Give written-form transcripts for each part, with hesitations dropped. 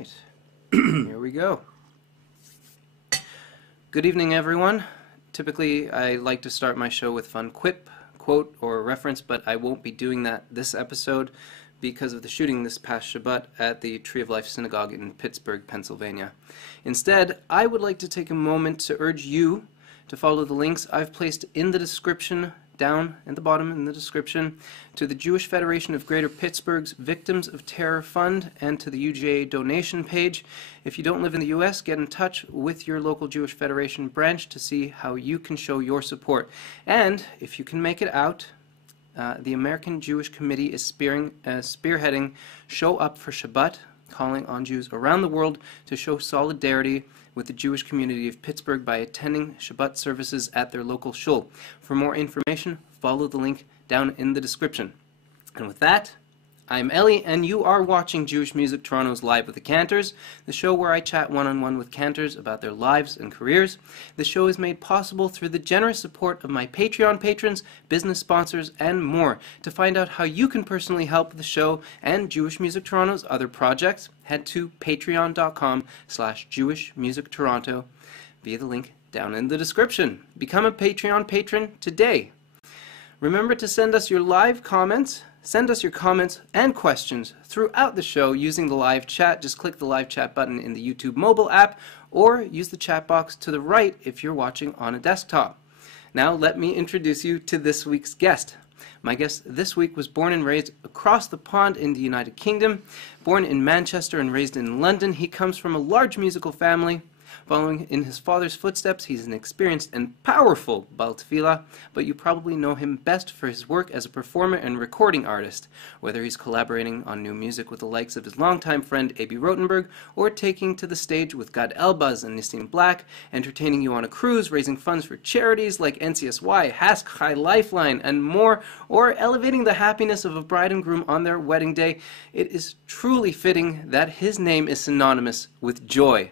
right, here we go. Good evening, everyone. Typically, I like to start my show with fun quip, quote, or reference, but I won't be doing that this episode because of the shooting this past Shabbat at the Tree of Life Synagogue in Pittsburgh, Pennsylvania. Instead, I would like to take a moment to urge you to follow the links I've placed in the description, down at the bottom in the description, to the Jewish Federation of Greater Pittsburgh's Victims of Terror Fund and to the UJA donation page. If you don't live in the U.S., get in touch with your local Jewish Federation branch to see how you can show your support. And if you can make it out, the American Jewish Committee is spearheading Show Up for Shabbat, calling on Jews around the world to show solidarity with the Jewish community of Pittsburgh by attending Shabbat services at their local shul. For more information, follow the link down in the description. And with that, I'm Eli, and you are watching Jewish Music Toronto's Live with the Cantors, the show where I chat one-on-one with cantors about their lives and careers. The show is made possible through the generous support of my Patreon patrons, business sponsors, and more. To find out how you can personally help the show and Jewish Music Toronto's other projects, head to patreon.com/Jewish Music Toronto via the link down in the description. Become a Patreon patron today. Remember to send us your live comments. Send us your comments and questions throughout the show using the live chat. Just click the live chat button in the YouTube mobile app or use the chat box to the right if you're watching on a desktop. Now let me introduce you to this week's guest. My guest this week was born and raised across the pond in the United Kingdom. Born in Manchester and raised in London, he comes from a large musical family. Following in his father's footsteps, he's an experienced and powerful Baal Tefillah, but you probably know him best for his work as a performer and recording artist, whether he's collaborating on new music with the likes of his longtime friend A.B. Rotenberg, or taking to the stage with Gad Elbaz and Nissim Black, entertaining you on a cruise, raising funds for charities like NCSY, Hask High Lifeline, and more, or elevating the happiness of a bride and groom on their wedding day. It is truly fitting that his name is synonymous with joy.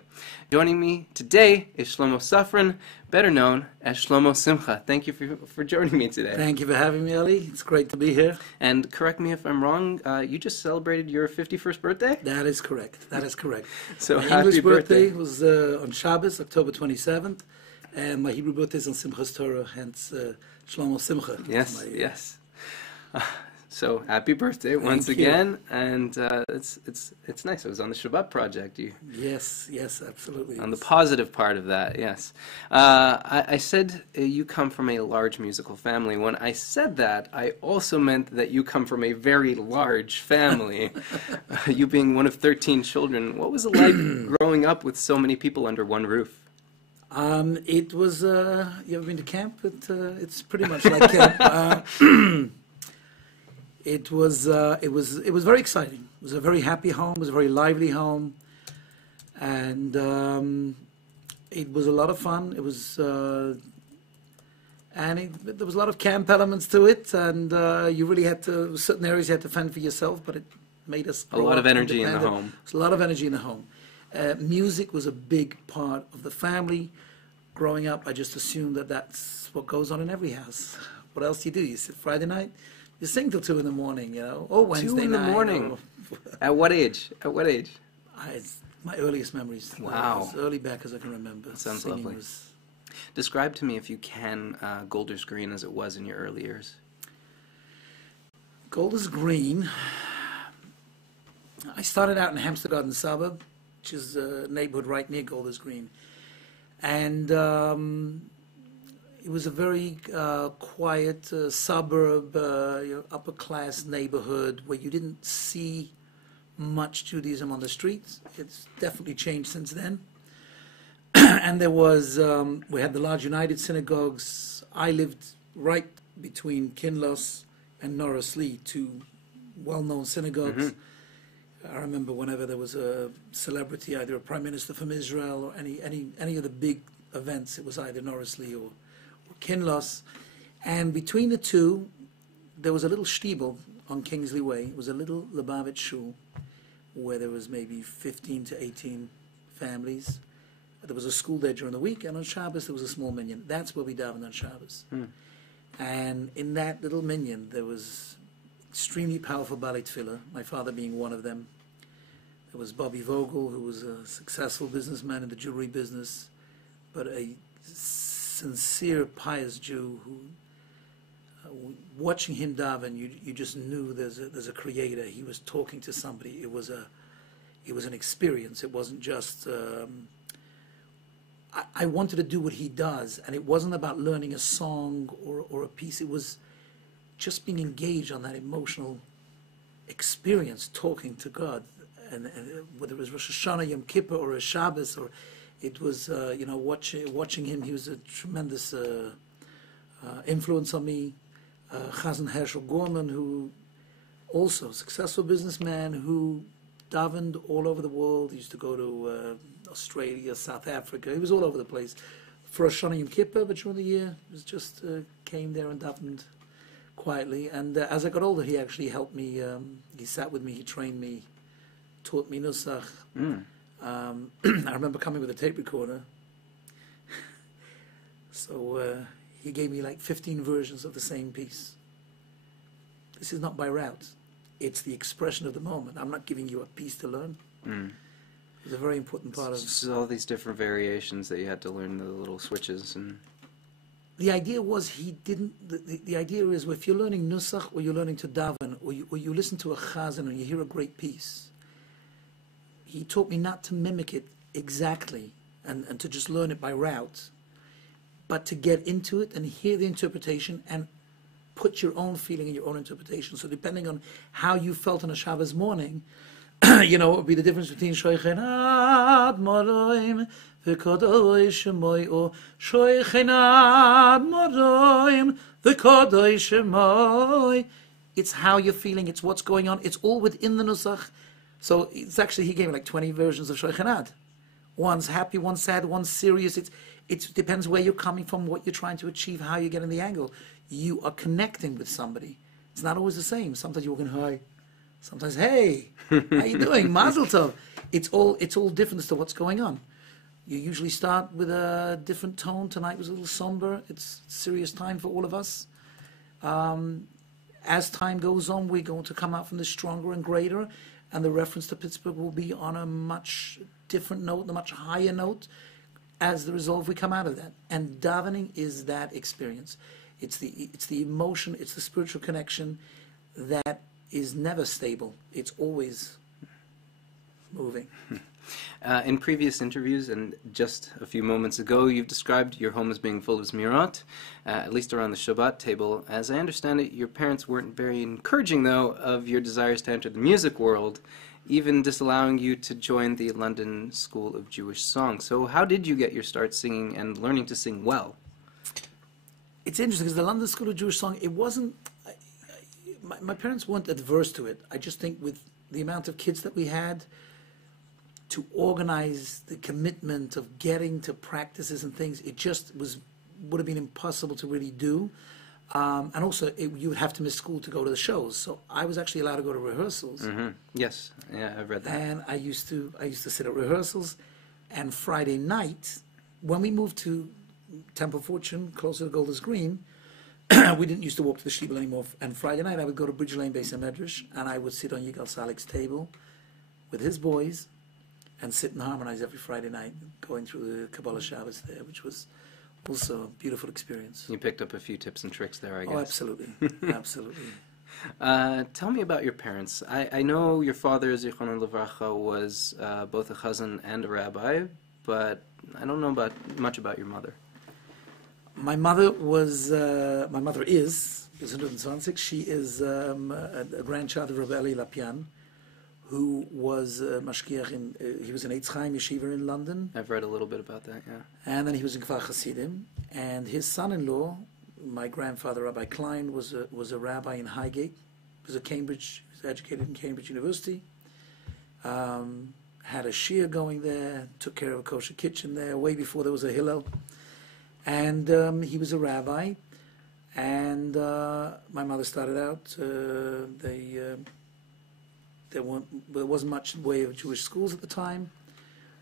Joining me today is Shlomo Safran, better known as Shlomo Simcha. Thank you for joining me today. Thank you for having me, Eli. It's great to be here. And correct me if I'm wrong, you just celebrated your 51st birthday? That is correct. That is correct. So my happy English birthday birthday. was on Shabbos, October 27th, and my Hebrew birthday is on Simchas Torah, hence Shlomo Simcha. Yes, yes. So happy birthday once again, and it's nice. It was on the Shabbat project. Yes, absolutely. On the positive part of that, yes. I said you come from a large musical family. When I said that, I also meant that you come from a very large family. You being one of 13 children, what was it like growing up with so many people under one roof? It was. You ever been to camp? It's pretty much like camp. It was very exciting. It was a very happy home. It was a very lively home, and it was a lot of fun. It was, there was a lot of camp elements to it, and you really had to, certain areas you had to fend for yourself, but it made us grow a lot up of energy in the independent. home. There's a lot of energy in the home. Music was a big part of the family. Growing up, I just assumed that that's what goes on in every house. What else do? You sit Friday night. You sing till 2 in the morning, you know, or Wednesday night. 2 in the morning. At what age? At what age? My earliest memories. Wow. As early back as I can remember. That sounds Singing lovely. Describe to me, if you can, Golders Green as it was in your early years. Golders Green. I started out in Hampstead Garden suburb, which is a neighborhood right near Golders Green, and it was a very quiet suburb, upper-class neighborhood where you didn't see much Judaism on the streets. It's definitely changed since then. And there was, we had the large United Synagogues. I lived right between Kinloss and Norris Lee, two well-known synagogues. Mm-hmm. I remember whenever there was a celebrity, either a prime minister from Israel or any of the big events, it was either Norris Lee or Kinloss, and between the two, there was a little shtibel on Kingsley Way. It was a little Lubavitch shul where there was maybe 15 to 18 families. There was a school there during the week, and on Shabbos there was a small minyan. That's where we davened on Shabbos. And in that little minyan, there was extremely powerful Balei Tefillah, my father being one of them. There was Bobby Vogel, who was a successful businessman in the jewelry business, but a sincere, pious Jew who, watching him daven, you just knew there's a creator. He was talking to somebody. It was an experience. It wasn't just. I wanted to do what he does, and it wasn't about learning a song or a piece. It was just being engaged on that emotional experience, talking to God, and whether it was Rosh Hashanah, Yom Kippur, or a Shabbos, or it was watching him. He was a tremendous influence on me. Chazan Herschel Gorman, who also successful businessman who davened all over the world. He used to go to Australia, South Africa. He was all over the place for Rosh Hashanah Yom Kippur, but during the year, he was just came there and davened quietly. And as I got older, he actually helped me. He sat with me, he trained me, taught me Nusach. I remember coming with a tape recorder. So he gave me like 15 versions of the same piece. This is not by route. It's the expression of the moment. I'm not giving you a piece to learn. It's a very important part of... So all these different variations that you had to learn, the little switches. And the idea was he didn't... The idea is, if you're learning Nusach, or you're learning to daven, or you listen to a chazan and you hear a great piece, he taught me not to mimic it exactly and to just learn it by route, but to get into it and hear the interpretation and put your own feeling and your own interpretation. So depending on how you felt on a Shabbos morning, it would be the difference between Shoichenad Moroim V'Kodoi Shemoi or Shoichenad Moroim V'Kodoi Shemoi. It's how you're feeling, it's what's going on, it's all within the Nusach. So it's actually, he gave me like 20 versions of Shoichenad. One's happy, one's sad, one's serious. It depends where you're coming from, what you're trying to achieve, how you're getting the angle. You are connecting with somebody. It's not always the same. Sometimes you're walking, hi. Sometimes, hey, how you doing? Mazel tov. It's all different as to what's going on. You usually start with a different tone. Tonight was a little somber. It's a serious time for all of us. As time goes on, we're going to come out from this stronger and greater, and the reference to Pittsburgh will be on a much different note, a much higher note, as the result we come out of that. And davening is that experience. It's the emotion, it's the spiritual connection that is never stable. It's always moving. In previous interviews, and just a few moments ago, you've described your home as being full of zmirot, at least around the Shabbat table. As I understand it, your parents weren't very encouraging, though, of your desires to enter the music world, even disallowing you to join the London School of Jewish Song. So how did you get your start singing and learning to sing well? It's interesting, because the London School of Jewish Song, it wasn't... My parents weren't adverse to it. I just think with the amount of kids that we had, to organize the commitment of getting to practices and things, it just would have been impossible to really do. And also, you would have to miss school to go to the shows. So I was actually allowed to go to rehearsals. Mm-hmm. Yes, yeah, I've read that. And I used to sit at rehearsals. And Friday night, when we moved to Temple Fortune, closer to Golders Green, we didn't used to walk to the Shibboleth anymore. And Friday night, I would go to Bridge Lane Beis HaMedrash, and I would sit on Yigal Salik's table with his boys and sit and harmonize every Friday night, going through the Kabbalah Shabbos there, which was also a beautiful experience. You picked up a few tips and tricks there, I guess. Oh, absolutely. Absolutely. Tell me about your parents. I know your father, Zichrono Livracha, was both a chazan and a rabbi, but I don't know much about your mother. My mother is 120. She is a grandchild of Rabbi Eli Lapian, who was mashgiach he was in Eitz Chaim Yeshiva in London. I've read a little bit about that, yeah. And then he was in Kfar Hasidim. And his son-in-law, my grandfather, Rabbi Klein, was a rabbi in Highgate. He was educated in Cambridge University. Had a shiur going there, took care of a kosher kitchen there, way before there was a Hillel. And he was a rabbi. And my mother started out, there wasn't much in the way of Jewish schools at the time.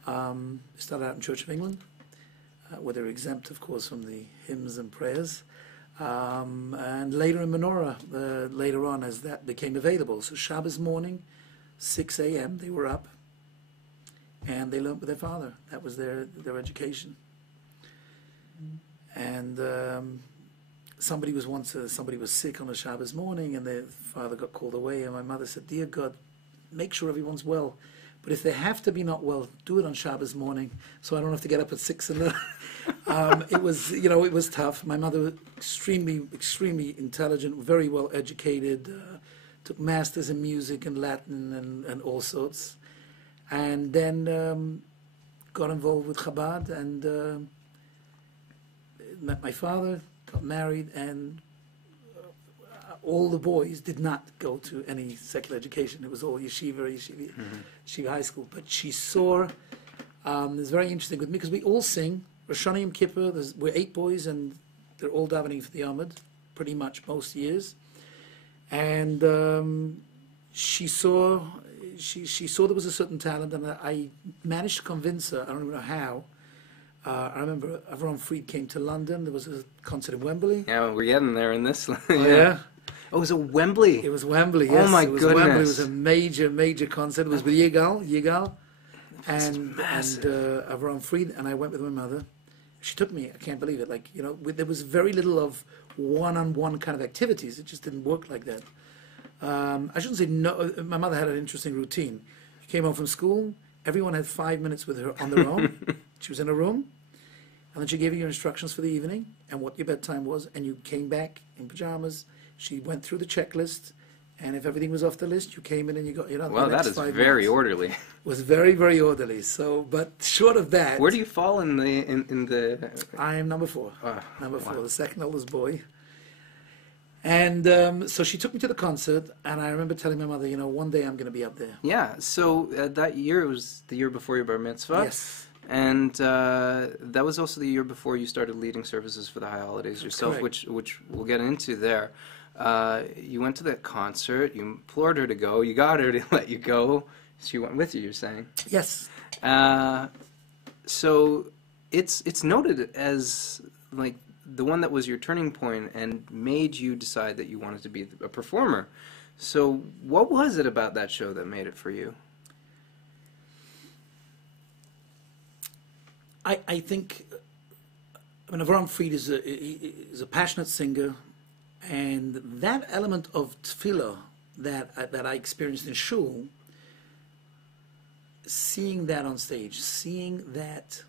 Started out in Church of England, where they were exempt, of course, from the hymns and prayers. And later in Menorah, later on, as that became available. So Shabbos morning, 6 a.m., they were up, and they learned with their father. That was their education. And somebody was sick on a Shabbos morning, and their father got called away, and my mother said, "Dear God, make sure everyone's well. But if they have to be not well, do it on Shabbos morning, so I don't have to get up at 6 in the." It was tough. My mother was extremely intelligent, very well educated, took masters in music and Latin and all sorts, and then got involved with Chabad and met my father, got married, and all the boys did not go to any secular education. It was all yeshiva high school. But she saw, it's very interesting with me, because we all sing, Rosh Hashanah Yom Kippur, we're 8 boys, and they're all davening for the Amud, pretty much most years. And she saw there was a certain talent, and I managed to convince her, I don't even know how. I remember Avram Fried came to London, there was a concert in Wembley. Yeah, we're getting there in this. Oh, yeah? Oh, it was a Wembley. It was Wembley, yes. Oh, my goodness. goodness. Wembley. It was a major concert. It was with Yigal, and Avram Fried, and I went with my mother. She took me. I can't believe it. There was very little of one-on-one kind of activities. It just didn't work like that. I shouldn't say no. My mother had an interesting routine. She came home from school. Everyone had 5 minutes with her on their own. She was in a room. And then she gave you your instructions for the evening and what your bedtime was, and you came back in pajamas. She went through the checklist, and if everything was off the list, you came in and you got the Well, next that is 5 very minutes. orderly. It was very, very orderly. So, but short of that, Where do you fall in the? I am number 4. Number 4, wow. the second oldest boy. And so she took me to the concert, and I remember telling my mother, one day I'm going to be up there. Yeah. So that year, it was the year before your bar mitzvah. Yes. And that was also the year before you started leading services for the High Holidays yourself, correct. which we'll get into there. You went to that concert. You implored her to go. You got her to let you go. She went with you. You're saying. Yes. So it's noted as like the one that was your turning point and made you decide that you wanted to be a performer. So what was it about that show that made it for you? I think, Avram Fried is a passionate singer, and that element of tefillah that I experienced in shul, seeing that on stage, seeing that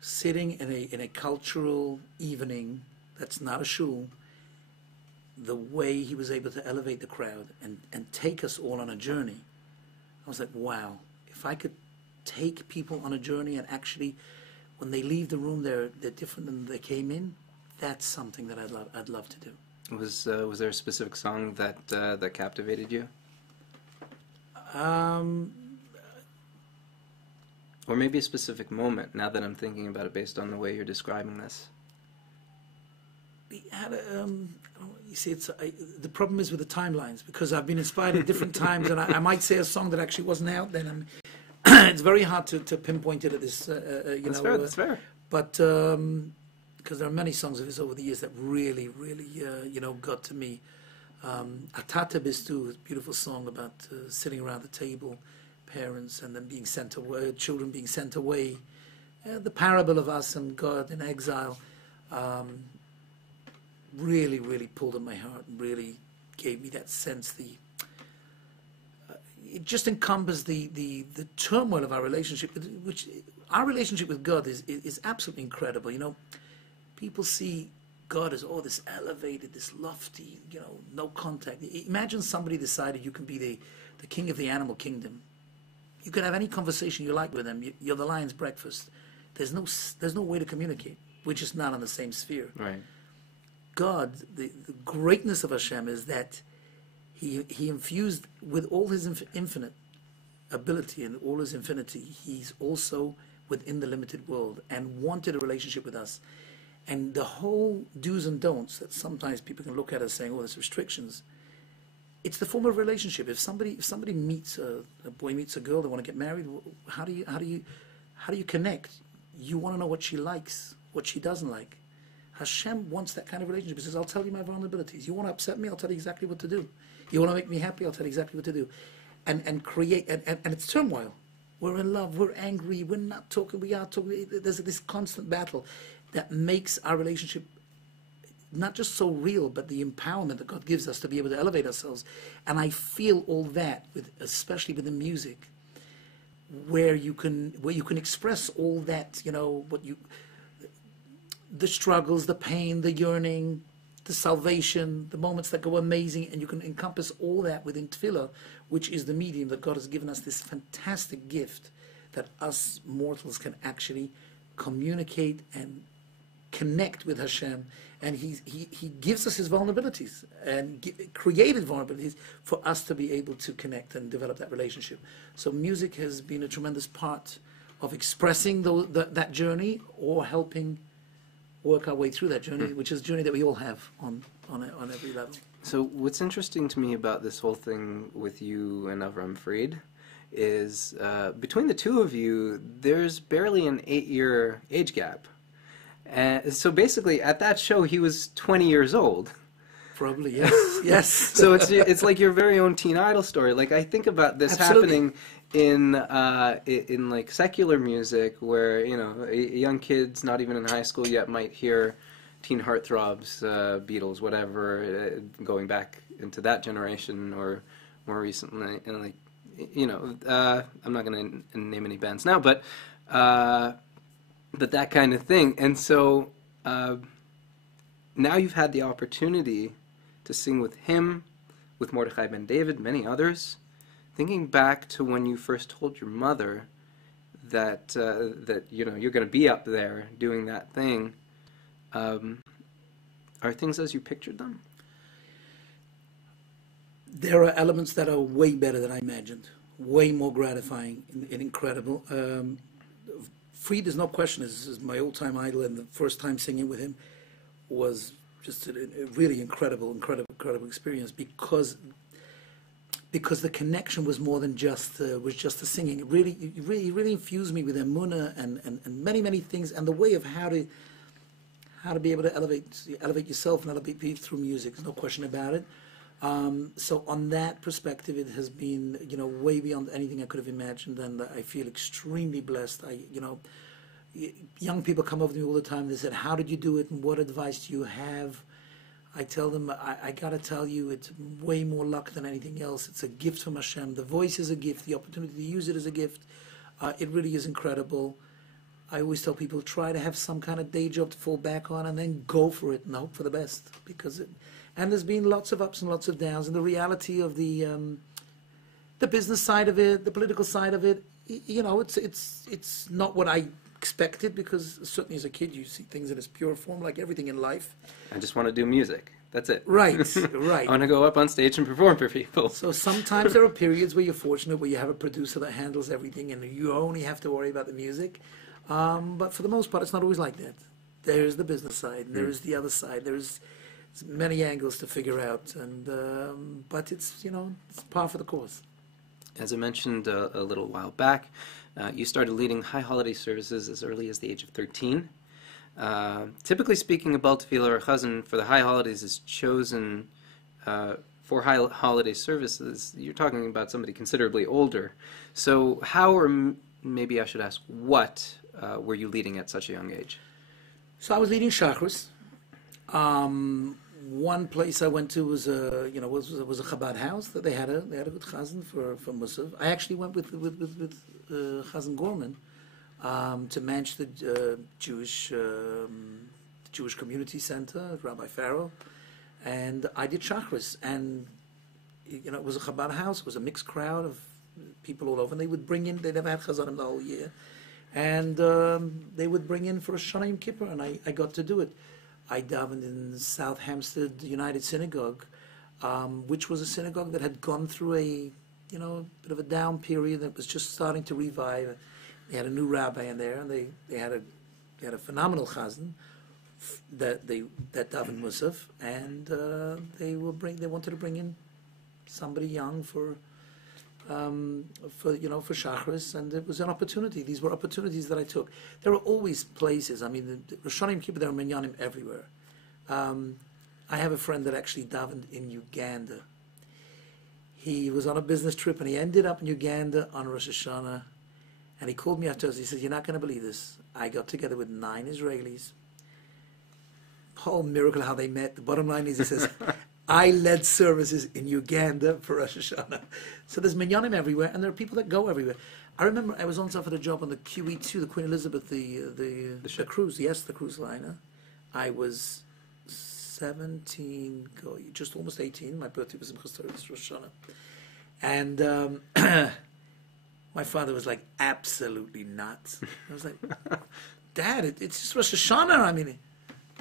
sitting in a cultural evening that's not a shul, the way he was able to elevate the crowd and take us all on a journey, I was like, wow, if I could take people on a journey and actually, when they leave the room, they're different than they came in. That's something that I'd love to do. Was there a specific song that captivated you, or maybe a specific moment? Now that I'm thinking about it, based on the way you're describing this. You see, the problem is with the timelines, because I've been inspired at different times, and I might say a song that actually wasn't out then. It's very hard to pinpoint it at this, That's fair. But because there are many songs of his over the years that really, got to me. Atata Bistu is a beautiful song about sitting around the table, parents, and then being sent away, children being sent away. The parable of us and God in exile really, really pulled at my heart and really gave me that sense. It just encompassed the turmoil of our relationship, which our relationship with God is absolutely incredible. People see God as this elevated, this lofty, no contact. Imagine somebody decided you can be the king of the animal kingdom. You can have any conversation you like with them. You're the lion's breakfast. There's no way to communicate. We're just not on the same sphere. Right. God, the greatness of Hashem is that He infused with all His infinite ability and all His infinity, He's also within the limited world and wanted a relationship with us. And the whole do's and don'ts that sometimes people can look at as saying, there's restrictions. It's the form of relationship. If somebody meets a boy meets a girl, they want to get married, how do you connect? You want to know what she likes, what she doesn't like. Hashem wants that kind of relationship. He says, I'll tell you my vulnerabilities. You want to upset me, I'll tell you exactly what to do. You want to make me happy, I'll tell you exactly what to do. And create, and it's turmoil. we're in love, we're angry, we're not talking, we are talking. There's this constant battle that makes our relationship not just so real, but the empowerment that God gives us to be able to elevate ourselves. And I feel all that, especially with the music, where you can express all that, the struggles, the pain, the yearning, the salvation, the moments that go amazing, and you can encompass all that within Tefillah, which is the medium that God has given us, this fantastic gift that us mortals can actually communicate and connect with Hashem. And he gives us his vulnerabilities and created vulnerabilities for us to be able to connect and develop that relationship. So music has been a tremendous part of expressing that journey, or helping work our way through that journey, which is a journey that we all have on every level. So what's interesting to me about this whole thing with you and Avram Fried is between the two of you, there's barely an 8-year age gap. And so basically, at that show, he was 20 years old. Probably, yes, yes. So it's like your very own teen idol story. Like, I think about this happening in like secular music, where young kids not even in high school yet might hear teen heartthrobs, Beatles, whatever, going back into that generation or more recently, and like I'm not going to name any bands now, but that kind of thing. And so now you've had the opportunity to sing with him, with Mordechai Ben David, many others. Thinking back to when you first told your mother that you're going to be up there doing that thing, are things as you pictured them? There are elements that are way better than I imagined, way more gratifying and incredible. Fried, there's no question, is my all-time idol, and the first time singing with him was just a really incredible experience, because the connection was more than just the singing. It really infused me with emunah and many things, and the way of how to be able to elevate yourself and elevate people through music. There's no question about it. So on that perspective, it has been way beyond anything I could have imagined, and I feel extremely blessed. Young people come over to me all the time. They said, "How did you do it? And what advice do you have?" I tell them, I got to tell you, it's way more luck than anything else. It's a gift from Hashem. The voice is a gift. The opportunity to use it is a gift. It really is incredible. I always tell people, try to have some kind of day job to fall back on, and then go for it and hope for the best. And there's been lots of ups and lots of downs, and the reality of the business side of it, the political side of it, it's not what I expected, because certainly as a kid you see things in its pure form, like everything in life. I just want to do music. That's it. Right. I want to go up on stage and perform for people. So sometimes there are periods where you're fortunate, where you have a producer that handles everything and you only have to worry about the music. But for the most part, it's not always like that. There's the business side, and there's the other side. There's many angles to figure out, and but it's par for the course. As I mentioned a little while back, you started leading high holiday services as early as the age of 13. Typically speaking, a Bal Tefillah or Chazan for the high holidays is chosen for high holiday services. You're talking about somebody considerably older. So how, or maybe I should ask, what were you leading at such a young age? So I was leading Shachris. One place I went to was a Chabad house that they had a good chazan for Musaf. I actually went with Chazan Gorman to manage the Jewish Community Center, Rabbi Farrell, and I did Shachris. And it was a Chabad house. It was a mixed crowd of people all over, and they would bring in. They never had chazanim the whole year, and they would bring in for a Shana Yom Kippur, and I got to do it. I davened in South Hampstead United Synagogue, which was a synagogue that had gone through a bit of a down period that was just starting to revive. They had a new rabbi in there, and they had a phenomenal chazan that davened Musaf, and they wanted to bring in somebody young for Shachris, and it was an opportunity. These were opportunities that I took. There were always places. I mean, the Rosh Hashanah Yom Kippur, there are minyanim everywhere. I have a friend that actually davened in Uganda. He was on a business trip, and he ended up in Uganda on Rosh Hashanah, And he called me afterwards. He said, "You're not going to believe this. I got together with 9 Israelis. Whole miracle how they met. The bottom line is," he says, "I led services in Uganda for Rosh Hashanah." So there's minyanim everywhere, and there are people that go everywhere. I remember I was on for the job on the QE2, the Queen Elizabeth, the cruise. Yes, the cruise liner. I was 17, just almost 18. My birthday was in Rosh Hashanah. And my father was like, absolutely nuts. I was like, Dad, it's just Rosh Hashanah. I mean,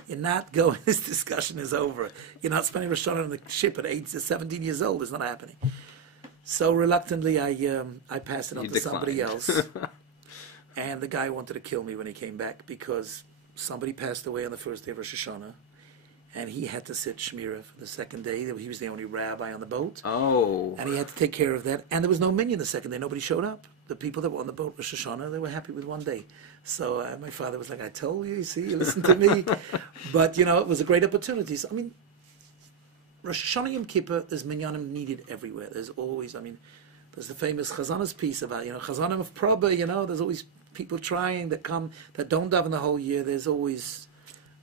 you're not going. This discussion is over. You're not spending Rosh Hashanah on the ship at 17 years old. It's not happening. So reluctantly, I passed it on to somebody else. And the guy wanted to kill me when he came back because somebody passed away on the first day of Rosh Hashanah. And he had to sit Shmirah for the second day. He was the only rabbi on the boat. Oh. And he had to take care of that. And there was no minyan the second day. Nobody showed up. The people that were on the boat, Rosh Hashanah, they were happy with one day. So my father was like, "I told you, see, you listen to me." But, it was a great opportunity. So, Rosh Hashanah Yom Kippur, there's minyanim needed everywhere. There's always, there's the famous Chazana's piece about, Chazanim of Prabha, there's always people trying that come, that don't daven the whole year. There's always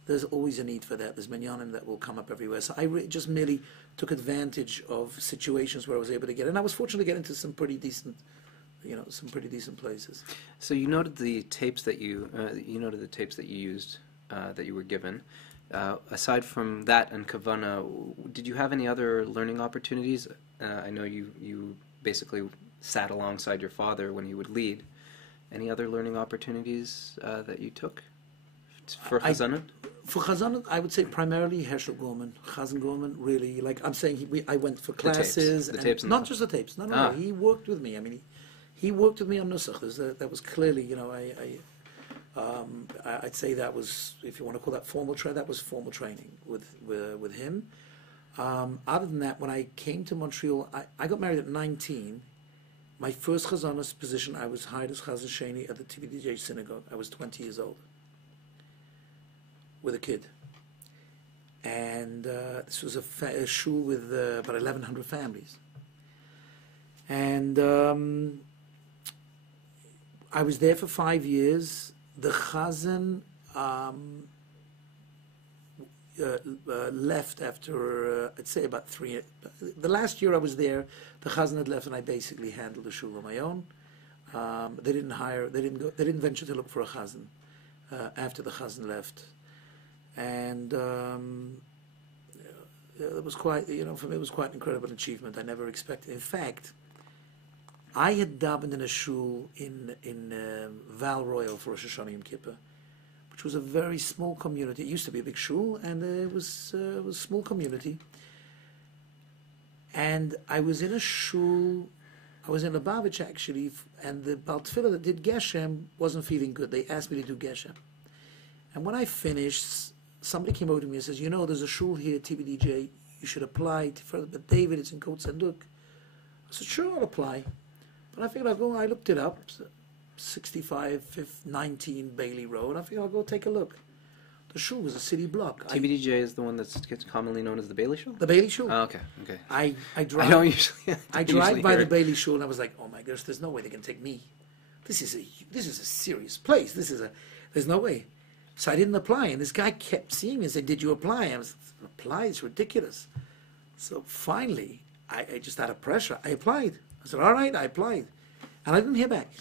a need for that. There's minyanim that will come up everywhere. So I just merely took advantage of situations where I was able to get, and I was fortunate to get into some pretty decent places. So you noted the tapes that you used, that you were given. Aside from that and Kavana, did you have any other learning opportunities? I know you basically sat alongside your father when he would lead. Any other learning opportunities that you took for Chazanah? For Chazanah, I would say primarily Herschel Gorman, Chazan Gorman. Really, like I'm saying, I went for classes, the tapes, not just the tapes. No. He worked with me. He worked with me on Nusach. That was clearly, I'd say that was, if you want to call that formal training, that was formal training with him. Other than that, when I came to Montreal, I got married at 19. My first Chazanah's position, I was hired as Chazan Sheni at the TVDJ synagogue. I was 20 years old with a kid. And this was a shul with about 1,100 families. And I was there for 5 years. The Chazan left after, I'd say about 3. The last year I was there, the Chazan had left, and I basically handled the shul on my own. They didn't venture to look for a Chazan after the Chazan left, and it was quite, for me it was quite an incredible achievement. I never expected. In fact, I had davened in a shul in Val Royal for Rosh Hashanah Yom Kippur, which was a very small community. It used to be a big shul, and it was a small community. And I was in a shul, I was in Lubavitch actually, and the Baal Tefillah that did Geshem wasn't feeling good. They asked me to do Geshem. And when I finished, somebody came over to me and says, there's a shul here, TBDJ, you should apply for but David, it's in Kot Sanduk. I said, sure, I'll apply. But I figured I'll go, I looked it up, 19 Bailey Road. I figured I'll go take a look. The shul was a city block. TBDJ is the one that's commonly known as the Bailey Shul? The Bailey Shul. Oh, okay. I drive. I don't usually. I drive by the Bailey Shul, and I was like, oh my gosh, there's no way they can take me. This is a serious place. There's no way. So I didn't apply, and this guy kept seeing me and said, did you apply? I was like, apply? It's ridiculous. So finally, I just out of pressure, I applied. I said, all right, I applied. And I didn't hear back.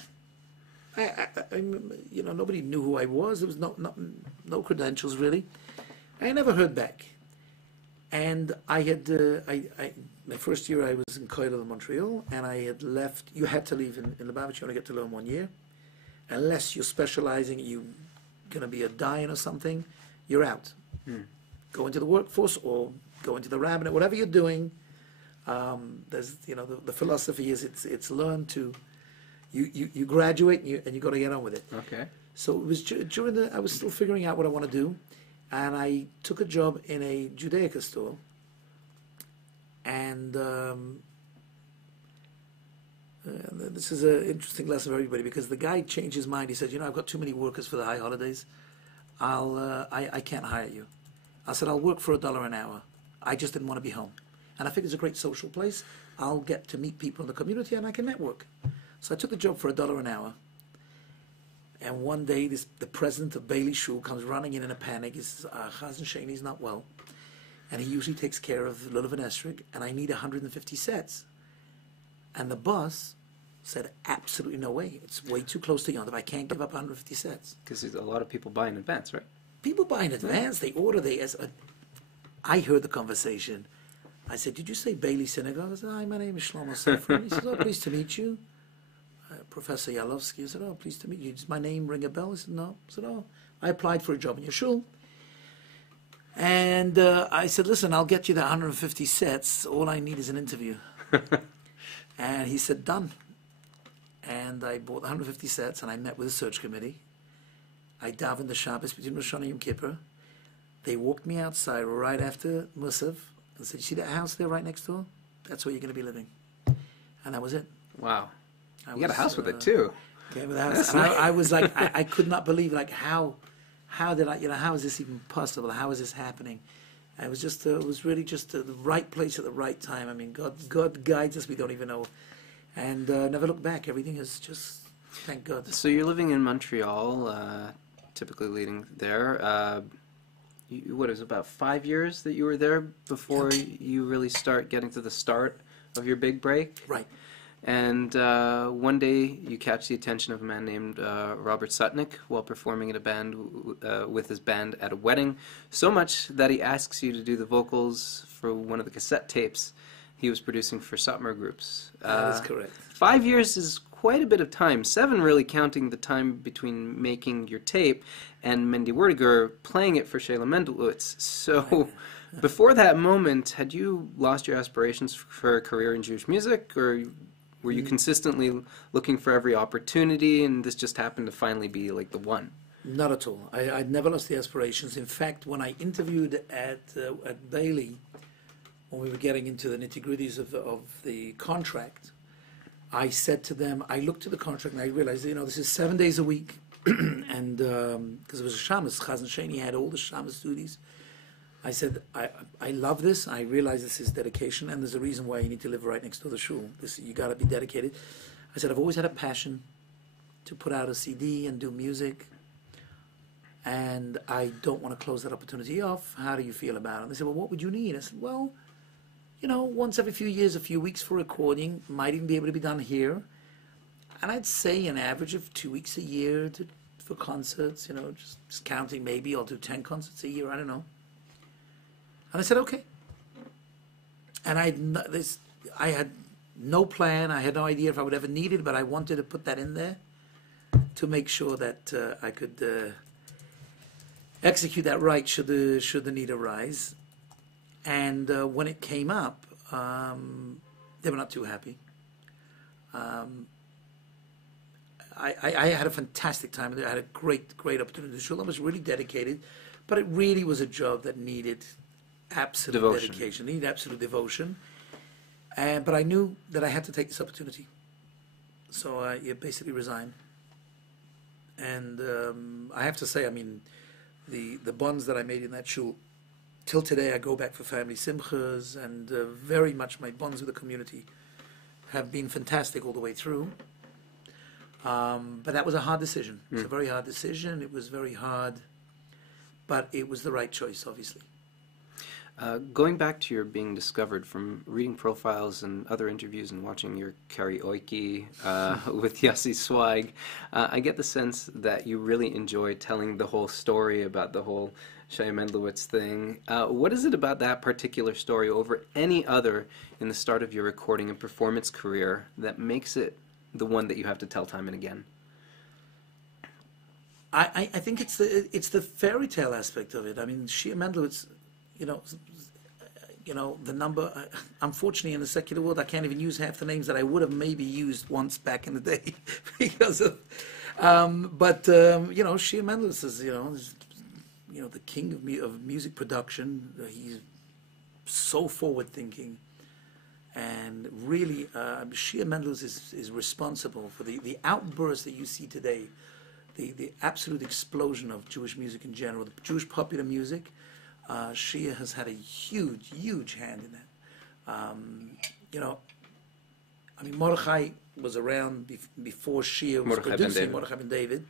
Nobody knew who I was. There was no credentials, really. I never heard back. And I had, my first year I was in Koilel in Montreal, and I had left. You had to leave in Lubavitch. You only get to learn 1 year. Unless you're specializing, you're going to be a Dayan or something, you're out. Go into the workforce or go into the rabbinate, whatever you're doing. There's, the philosophy is it's learned to, you graduate and you got to get on with it. Okay. So it was I was still figuring out what I want to do, and I took a job in a Judaica store, and this is an interesting lesson for everybody, because the guy changed his mind. He said, I've got too many workers for the high holidays. I can't hire you. I said, I'll work for $1 an hour. I just didn't want to be home. And I think it's a great social place. I'll get to meet people in the community and I can network. So I took the job for $1 an hour. And one day, the president of Bailey Shul comes running in a panic. He says, Chazan Shani's not well. And he usually takes care of Lulav and Esrig, and I need 150 sets. And the boss said, absolutely no way. It's way too close to Yontif. I can't give up 150 sets. Because a lot of people buy in advance, right? People buy in advance. They order. I heard the conversation. I said, did you say Bailey Synagogue? I said, hi, my name is Shlomo Simcha. He said, oh, pleased to meet you. Professor Yalovsky. I said, oh, pleased to meet you. Does my name ring a bell? He said, no. I said, oh, I applied for a job in your shul. And I said, listen, I'll get you the 150 sets. All I need is an interview. And he said, done. And I bought 150 sets, and I met with the search committee. I davened the Shabbos between Rosh Hashanah and Yom Kippur. They walked me outside right after Musaf and said, you see that house there right next door? That's where you're going to be living. And that was it. Wow. You got a house with it, too. Came with a house. And I was like, I could not believe, like, how did I, how is this even possible? How is this happening? And it was just, it was really just the right place at the right time. I mean, God guides us, we don't even know. And never look back. Everything is just, thank God. So you're living in Montreal, typically leading there. What, it was about 5 years that you were there before you really start getting to the start of your big break? Right. And one day you catch the attention of a man named Robert Sutnick while performing in a band with his band at a wedding, so much that he asks you to do the vocals for one of the cassette tapes he was producing for Satmar groups. That is correct. 5 years is quite a bit of time, 7 really counting the time between making your tape and Mendy Werdiger playing it for Shayla Mendelowitz. So before that moment, had you lost your aspirations for a career in Jewish music, or were you consistently looking for every opportunity and this just happened to finally be like the one? Not at all. I'd never lost the aspirations. In fact, when I interviewed at Bailey, when we were getting into the nitty-gritties of the contract, I said to them, I looked at the contract and I realized, this is 7 days a week. And because it was a shamus, Chazan Sheni had all the shamus duties. I said, I love this. I realize this is dedication, and there's a reason why you need to live right next to the shul. You got to be dedicated. I said, I've always had a passion to put out a CD and do music, and I don't want to close that opportunity off. How do you feel about it? And they said, well, what would you need? I said, well, once every few years, a few weeks for recording, might even be able to be done here. And I'd say an average of 2 weeks a year for concerts, just counting maybe. I'll do 10 concerts a year, I don't know. And I said, okay. And I had no plan. I had no idea if I would ever need it, but I wanted to put that in there to make sure that I could execute that right should the need arise. And when it came up, they were not too happy. I had a fantastic time. I had a great opportunity. The shul was really dedicated, but it really was a job that needed absolute dedication, needed absolute devotion. But I knew that I had to take this opportunity. So I basically resigned. And I have to say, I mean, the bonds that I made in that shul, till today I go back for family simchas, and very much my bonds with the community have been fantastic all the way through. But that was a hard decision. It was a very hard decision. It was very hard, but it was the right choice, obviously. Going back to your being discovered from reading profiles and other interviews and watching your karaoke with Yossi Swag, I get the sense that you really enjoy telling the whole story about the whole Shai Mendelowitz thing. What is it about that particular story over any other in the start of your recording and performance career that makes it the one that you have to tell time and again? I think it's the fairy tale aspect of it. I mean, Shia Mendelowitz, the number. Unfortunately, in the secular world, I can't even use half the names that I would have maybe used once back in the day, because of. Shia Mendelowitz is the king of music production. He's so forward thinking, and really, Shia Mendelowitz is responsible for the outburst that you see today. The absolute explosion of Jewish music in general, the Jewish popular music, Shia has had a huge hand in that. Mordechai was around before Shia was producing Mordechai ben David.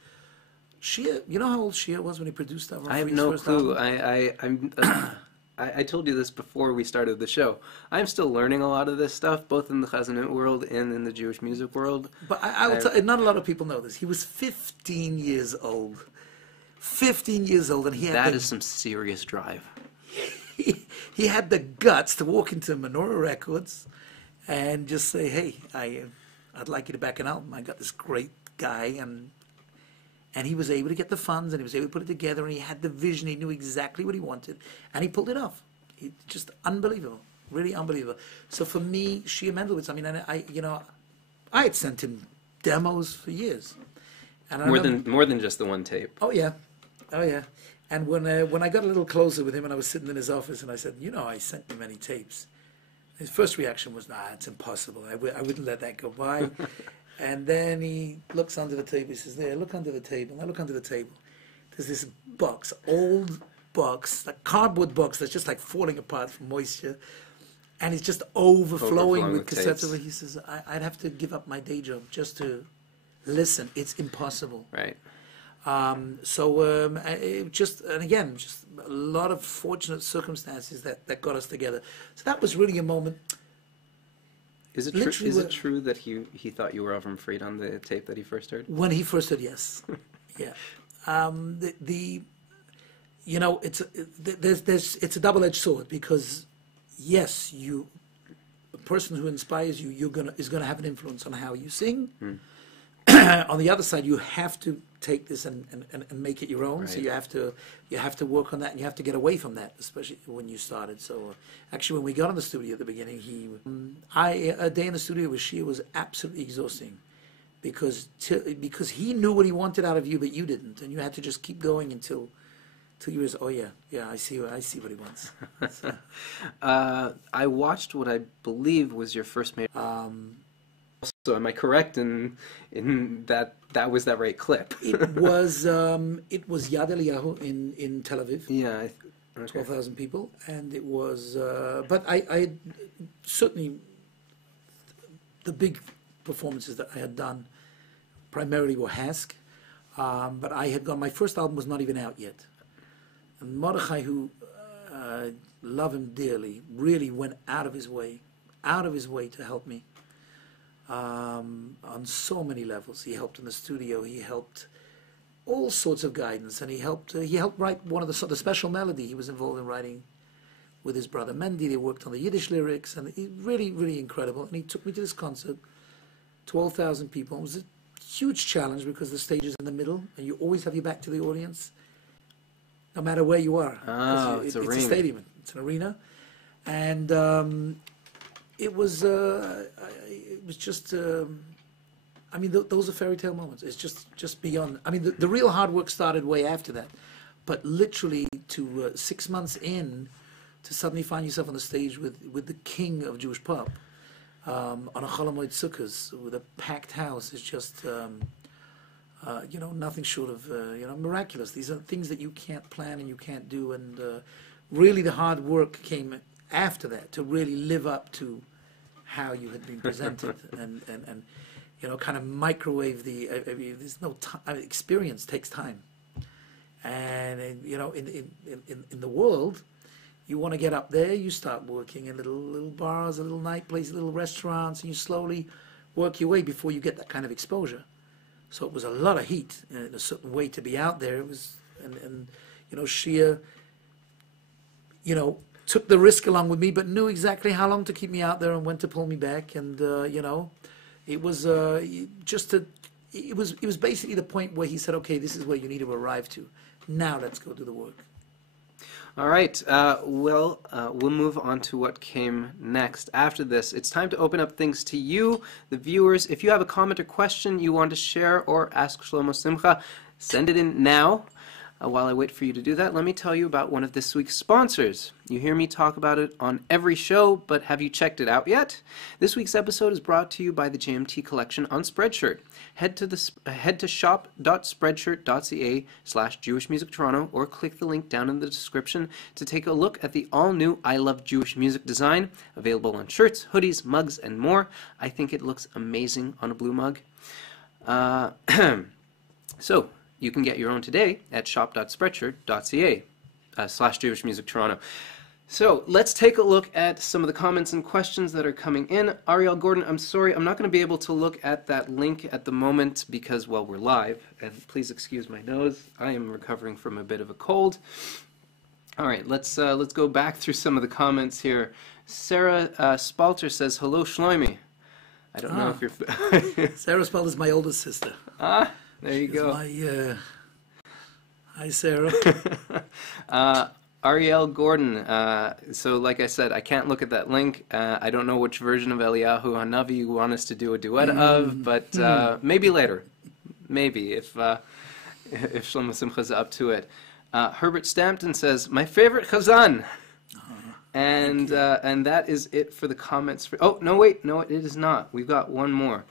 Shia, you know how old Shia was when he produced that? I have no clue. I told you this before we started the show. I'm still learning a lot of this stuff, both in the Chazanut world and in the Jewish music world. But I will tell you, not a lot of people know this. He was 15 years old. 15 years old, and he had that is some serious drive. He had the guts to walk into Menorah Records and just say, "Hey, I'd like you to back an album. I got this great guy," and he was able to get the funds, and he was able to put it together, and he had the vision. He knew exactly what he wanted, and he pulled it off. Just unbelievable, really unbelievable. So for me, Shia Mendelowitz, I mean, I had sent him demos for years, and more than just the one tape. Oh yeah. And when I got a little closer with him, and I was sitting in his office, and I said, I sent you many tapes. His first reaction was, "Nah, it's impossible. I wouldn't let that go by." And then he looks under the table. He says, "There, look under the table." And I look under the table. There's this box, old box, a cardboard box that's just like falling apart from moisture. And it's just overflowing with cassettes. He says, I'd have to give up my day job just to listen. It's impossible. Right. Just a lot of fortunate circumstances that got us together. So that was really a moment. Is it true that he thought you were Avram Fried on the tape that he first heard? When he first heard, yes. Yeah. It's a double-edged sword, because yes, a person who inspires you is gonna have an influence on how you sing. On the other side, you have to take this and make it your own. Right. So you have to work on that, and you have to get away from that, especially when you started. So actually, when we got in the studio at the beginning, a day in the studio with Shia was absolutely exhausting, because he knew what he wanted out of you, but you didn't, and you had to just keep going until you was, oh yeah, I see what he wants. So. I watched what I believe was your first major. So am I correct in that was that right clip? It was Yad Eliyahu in Tel Aviv. Yeah, 12,000 people, and it was. But I certainly, the big performances that I had done primarily were Hask, but I had gone. My first album was not even out yet, and Mordechai, who love him dearly, really went out of his way to help me. On so many levels. He helped in the studio. He helped all sorts of guidance, and he helped write one of the special melody he was involved in writing with his brother Mendy. They worked on the Yiddish lyrics, and he really, really incredible. And he took me to this concert, 12,000 people. It was a huge challenge, because the stage is in the middle, and you always have your back to the audience, no matter where you are. It's a stadium. It's an arena, and it was just. Those are fairy tale moments. It's just beyond. The real hard work started way after that, but literally to 6 months in, to suddenly find yourself on the stage with the king of Jewish pop, on a Chol Hamoed Sukkos with a packed house, is just nothing short of miraculous. These are things that you can't plan and you can't do, and really the hard work came after that to really live up to how you had been presented and kind of microwave there's no time. Experience takes time, and in the world, you want to get up there, you start working in little bars, little night places, little restaurants, and you slowly work your way before you get that kind of exposure. So it was a lot of heat in a certain way to be out there. It was, and Shia, took the risk along with me, but knew exactly how long to keep me out there and when to pull me back. And it was it was basically the point where he said, "Okay, this is where you need to arrive to. Now let's go do the work." All right. We'll move on to what came next. After this, it's time to open up things to you, the viewers. If you have a comment or question you want to share or ask Shlomo Simcha, send it in now. While I wait for you to do that, let me tell you about one of this week's sponsors. You hear me talk about it on every show, but have you checked it out yet? This week's episode is brought to you by the JMT collection on Spreadshirt. Head to shop.spreadshirt.ca/Jewish Music Toronto, or click the link down in the description to take a look at the all-new I Love Jewish Music design, available on shirts, hoodies, mugs, and more. I think it looks amazing on a blue mug. So, You can get your own today at shop.spreadshirt.ca /Jewish Music Toronto. So let's take a look at some of the comments and questions that are coming in. Ariel Gordon, I'm sorry, I'm not going to be able to look at that link at the moment because, well, we're live. And please excuse my nose. I am recovering from a bit of a cold. All right, let's go back through some of the comments here. Sarah Spalter says, hello, Shlomi. I don't know if you're... Sarah Spalter is my oldest sister. There you go. Hi, Sarah. Ariel Gordon, so like I said, I can't look at that link. I don't know which version of Eliyahu Hanavi you want us to do a duet of, but maybe later. Maybe, if Shlomo Simcha is up to it. Herbert Stampton says, my favorite chazan. And that is it for the comments. Oh, no, wait, no, it is not. We've got one more.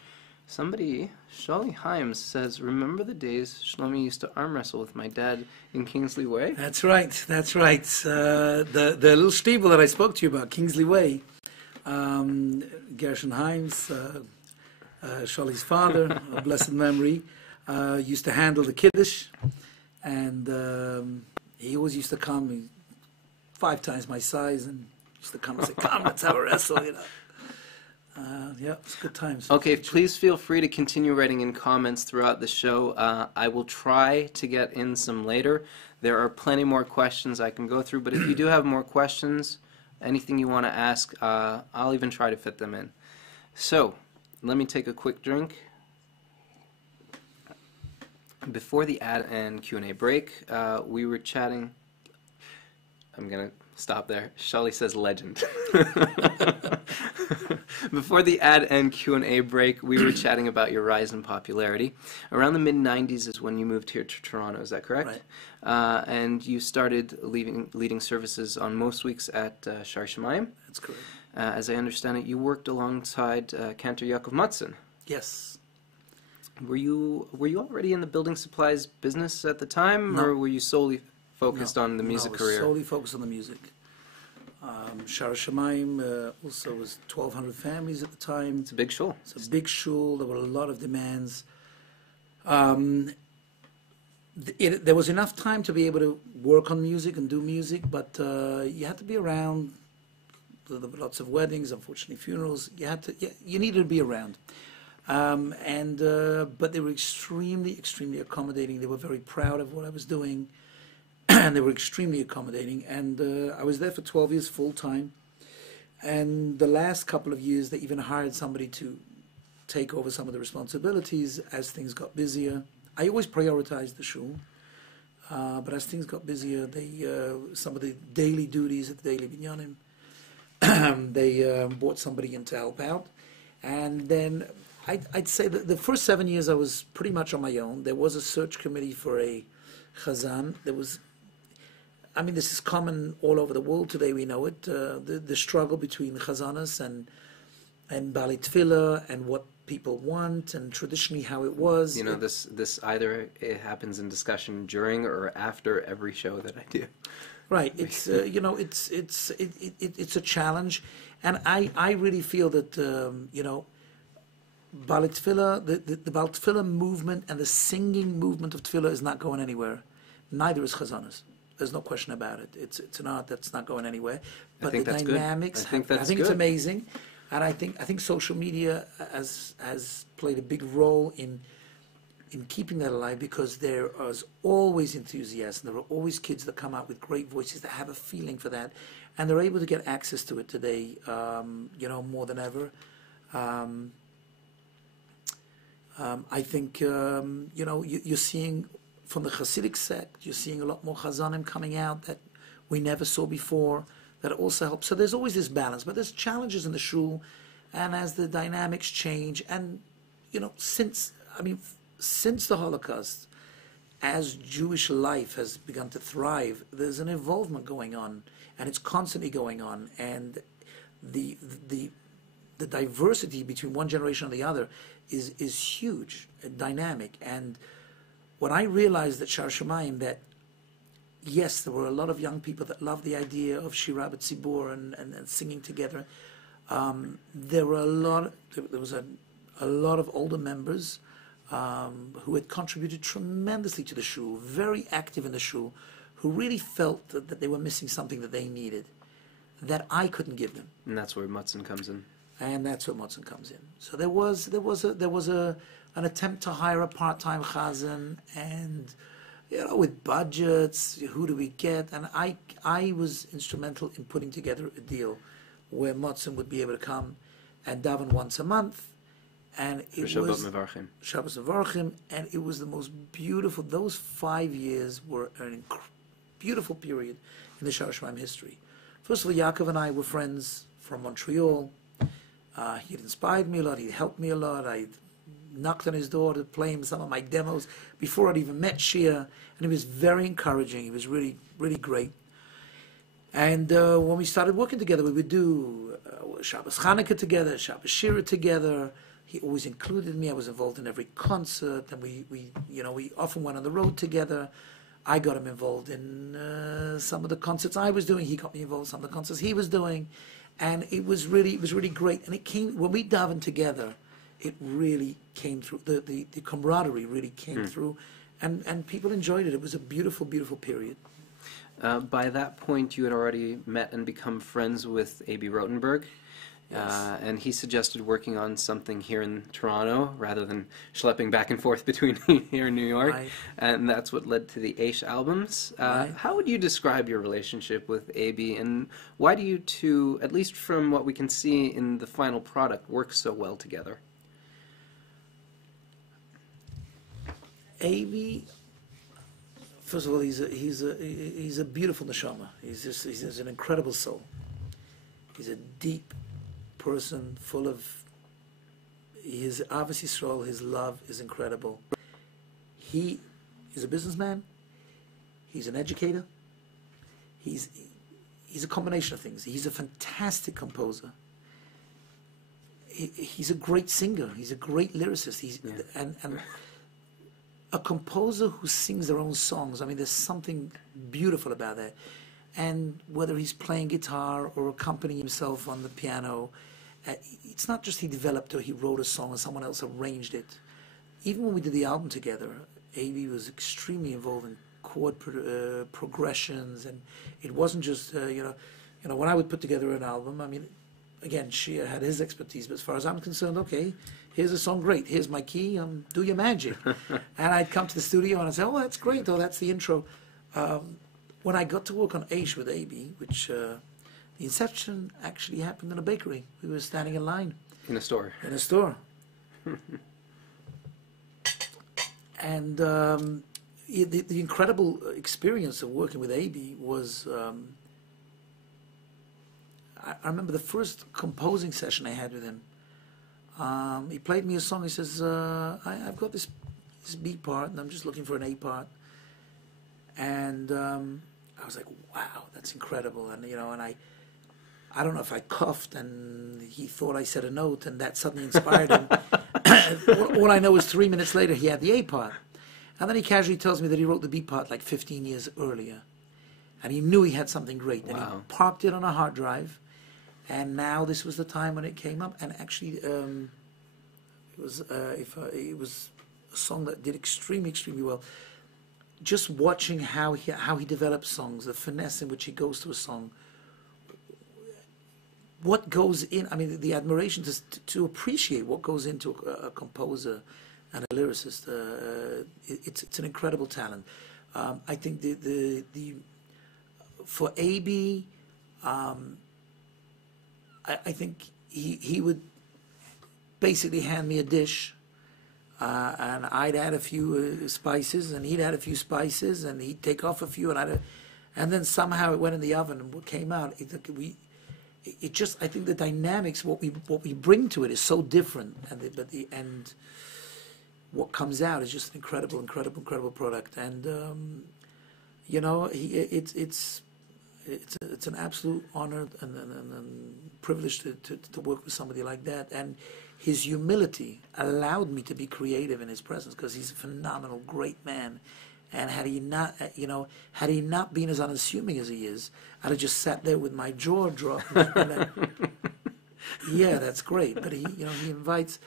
Somebody, Shali Himes says, remember the days Shlomi used to arm wrestle with my dad in Kingsley Way? That's right. The little steeple that I spoke to you about, Kingsley Way, Gershon Himes, Shali's father, of blessed memory, used to handle the Kiddush, and he always used to come, 5 times my size, and used to come and say, come, let's have a wrestle, you know. Yeah, it's good times. Okay, please feel free to continue writing in comments throughout the show. I will try to get in some later. There are plenty more questions I can go through, but if you do have more questions, anything you want to ask, I'll even try to fit them in. So, let me take a quick drink. Before the ad and Q&A break, we were chatting. I'm going to stop there. Shali says legend. Before the ad and Q&A break, we were chatting about your rise in popularity. Around the mid-90s is when you moved here to Toronto, is that correct? Right. And you started leading services on most weeks at Shar Shemayim. That's correct. As I understand it, you worked alongside Cantor Yaakov Matzen. Yes. Were you already in the building supplies business at the time, No. or were you solely focused on the music career? Solely focused on the music. Shar Shemayim also was 1,200 families at the time. It's a big shul. It's a big shul. There were a lot of demands. There was enough time to be able to work on music and do music, but you had to be around. There were lots of weddings, unfortunately funerals. You needed to be around. But they were extremely, extremely accommodating. They were very proud of what I was doing. And they were extremely accommodating. And I was there for 12 years full time. And the last couple of years, they even hired somebody to take over some of the responsibilities as things got busier. I always prioritized the shul. But as things got busier, some of the daily duties at the daily binyanim, they brought somebody in to help out. And then I'd say that the first 7 years I was pretty much on my own. There was a search committee for a chazan. This is common all over the world today, we know it. The struggle between chazanas and Bali Tefillah and what people want and traditionally how it was. You know, this either it happens in discussion during or after every show that I do. Right. It's it's a challenge, and I really feel that Bali Tefillah, the Bali Tefillah movement and the singing movement of Tefillah is not going anywhere. Neither is chazanas. There's no question about it. It's an art that's not going anywhere. But the dynamics, I think it's amazing, and I think social media has played a big role in keeping that alive, because there is always enthusiasm. There are always kids that come out with great voices that have a feeling for that, and they're able to get access to it today, more than ever. I think you're seeing from the Hasidic sect, you're seeing a lot more chazanim coming out that we never saw before. That also helps. So there's always this balance, but there's challenges in the shul, and as the dynamics change, and since the Holocaust, as Jewish life has begun to thrive, there's an involvement going on, and it's constantly going on, and the diversity between one generation and the other is huge, dynamic. And when I realized at Shar Shemayim that yes, there were a lot of young people that loved the idea of Shira B'Tzibur and singing together. There was a lot of older members who had contributed tremendously to the shul, very active in the shul, who really felt that they were missing something that they needed, that I couldn't give them. And that's where Mutzen comes in. And that's where Mutzen comes in. So there was an attempt to hire a part-time chazan, and with budgets, who do we get? And I was instrumental in putting together a deal where Mutzen would be able to come and daven once a month, and it was Shabbos Mevarchim, and it was the most beautiful. Those 5 years were an beautiful period in the Shar Shemaim history. First of all, Yaakov and I were friends from Montreal. He'd inspired me a lot. He'd helped me a lot. I knocked on his door to play him some of my demos before I'd even met Shia, and he was very encouraging. He was really, really great. And when we started working together, we would do Shabbos Chanukah together, Shabbos Shira together. He always included me. I was involved in every concert, and we often went on the road together. I got him involved in some of the concerts I was doing. He got me involved in some of the concerts he was doing, and it was really great. And it came when we davened together. It really came through. The camaraderie really came through, and people enjoyed it. It was a beautiful, beautiful period. By that point, you had already met and become friends with A.B. Rotenberg. Yes. And he suggested working on something here in Toronto rather than schlepping back and forth between here and New York. Right. And that's what led to the Aish albums. Right. How would you describe your relationship with A.B., and why do you two, at least from what we can see in the final product, work so well together? A.B., first of all, he's a beautiful neshama. He's an incredible soul. He's a deep person, full of his Avos Yisrael. His love is incredible. He is a businessman. He's an educator. He's a combination of things. He's a fantastic composer. He's a great singer. He's a great lyricist. And a composer who sings their own songs. I mean, there's something beautiful about that. And whether he's playing guitar or accompanying himself on the piano, it's not just he developed or he wrote a song and someone else arranged it. Even when we did the album together, A.B. was extremely involved in chord progressions, and it wasn't just when I would put together an album. I mean, again, Shia had his expertise, but as far as I'm concerned, okay, here's a song, great. Here's my key, do your magic. And I'd come to the studio and I'd say, oh, that's great. Oh, that's the intro. When I got to work on Aish with A.B., which the inception actually happened in a bakery. We were standing in line. In a store. In a store. And the incredible experience of working with A.B. was, I remember the first composing session I had with him. He played me a song. He says, I've got this B part, and I'm just looking for an A part. And I was like, wow, that's incredible. And and I don't know if I coughed and he thought I said a note, and that suddenly inspired him. All I know is 3 minutes later he had the A part. And then he casually tells me that he wrote the B part like 15 years earlier. And he knew he had something great. And he parked it on a hard drive. And now this was the time when it came up. And actually, it was a song that did extremely, extremely well. Just watching how he develops songs, the finesse in which he goes to a song, what goes in. I mean, the admiration to appreciate what goes into a composer and a lyricist. It's an incredible talent. I think for A.B., I think he would basically hand me a dish. And I'd add a few spices, and he'd add a few spices, and he'd take off a few, and then somehow it went in the oven, and what came out, I think the dynamics, what we bring to it is so different, and what comes out is just an incredible product, and it's an absolute honor and privilege to work with somebody like that, and his humility allowed me to be creative in his presence, because he's a phenomenal, great man. And had he not been as unassuming as he is, I'd have just sat there with my jaw dropped. Yeah, that's great. But he invites,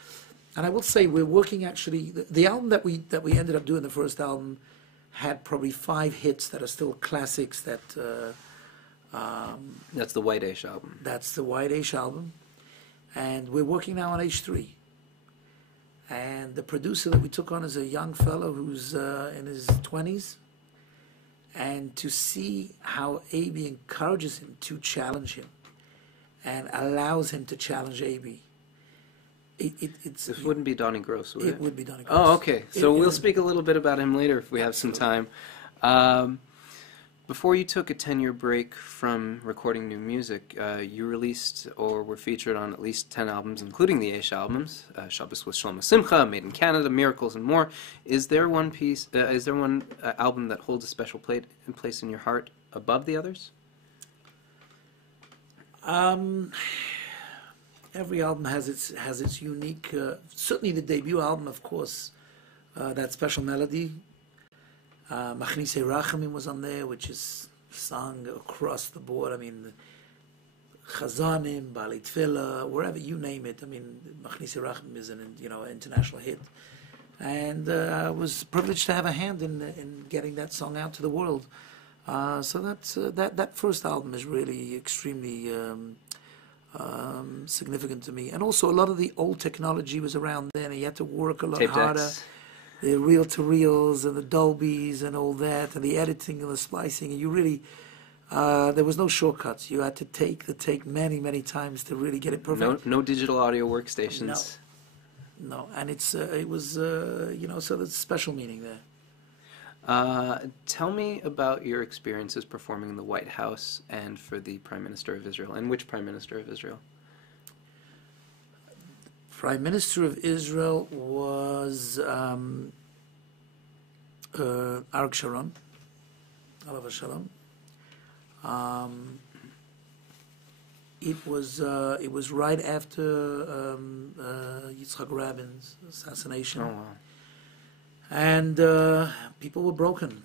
And I will say we're working actually. The album that we ended up doing, the first album, had probably 5 hits that are still classics. That's the White Ash album. That's the White Ash album, and we're working now on H3. And the producer that we took on is a young fellow who's in his 20s. And to see how AB encourages him to challenge him and allows him to challenge AB. This wouldn't be Donnie Gross, would it? It would be Donnie Gross. Oh, okay. So we'll speak a little bit about him later if we have some time. Before you took a 10-year break from recording new music, you released or were featured on at least 10 albums, including the Aish albums, Shabbos with Shlomo Simcha, Made in Canada, Miracles, and more. Is there one album that holds a special place in your heart above the others? Every album has its unique. Certainly, the debut album, of course, that special melody. Machnise Rachamim was on there, which is sung across the board. I mean, Chazanim, Bali Tefillah, wherever you name it. I mean, Machnise Rachamim is an international hit, and I was privileged to have a hand in getting that song out to the world. So that's that first album is really extremely significant to me, and also a lot of the old technology was around then, and you had to work a lot harder. The reel-to-reels and the Dolbys and all that, and the editing and the splicing, and you really, there was no shortcuts. You had to take the take many, many times to really get it perfect. No digital audio workstations. No, and it was so there's special meaning there. Tell me about your experiences performing in the White House and for the Prime Minister of Israel. And which Prime Minister of Israel? Prime Minister of Israel was Arik Sharon, Alav Shalom. It was right after Yitzhak Rabin's assassination. Oh, wow. And people were broken.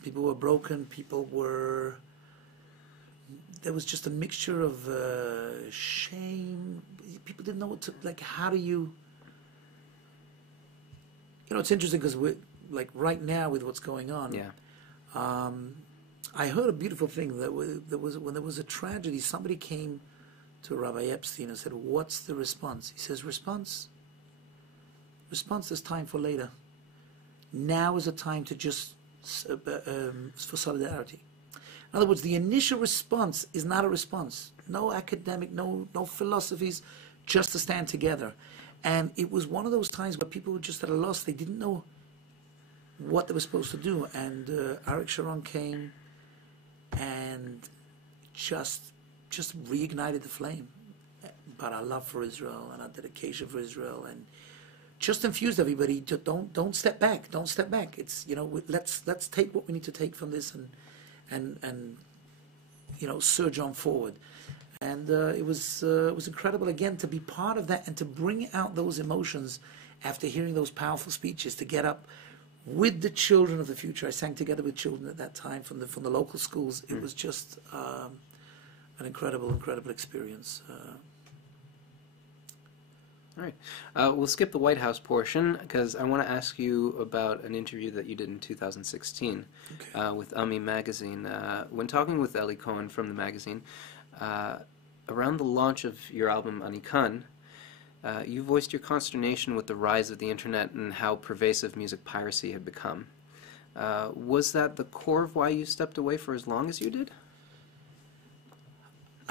There was just a mixture of shame. People didn't know what to, how do you... it's interesting because right now with what's going on, yeah. I heard a beautiful thing that when there was a tragedy, somebody came to Rabbi Epstein and said, "What's the response?" He says, "Response is time for later. Now is a time to just for solidarity." In other words, the initial response is not a response. No academic, no philosophies, just to stand together. And it was one of those times where people were just at a loss. They didn't know what they were supposed to do. And Arik Sharon came and just reignited the flame. But our love for Israel and our dedication for Israel, and just infused everybody to don't step back. Don't step back. It's let's take what we need to take from this and surge on forward. And it was incredible again to be part of that and to bring out those emotions after hearing those powerful speeches. To get up with the children of the future. I sang together with children at that time from the local schools. It was just an incredible experience. All right. We'll skip the White House portion because I want to ask you about an interview that you did in 2016 with Ami magazine. When talking with Eli Cohen from the magazine, around the launch of your album Anikan, you voiced your consternation with the rise of the internet and how pervasive music piracy had become. Was that the core of why you stepped away for as long as you did?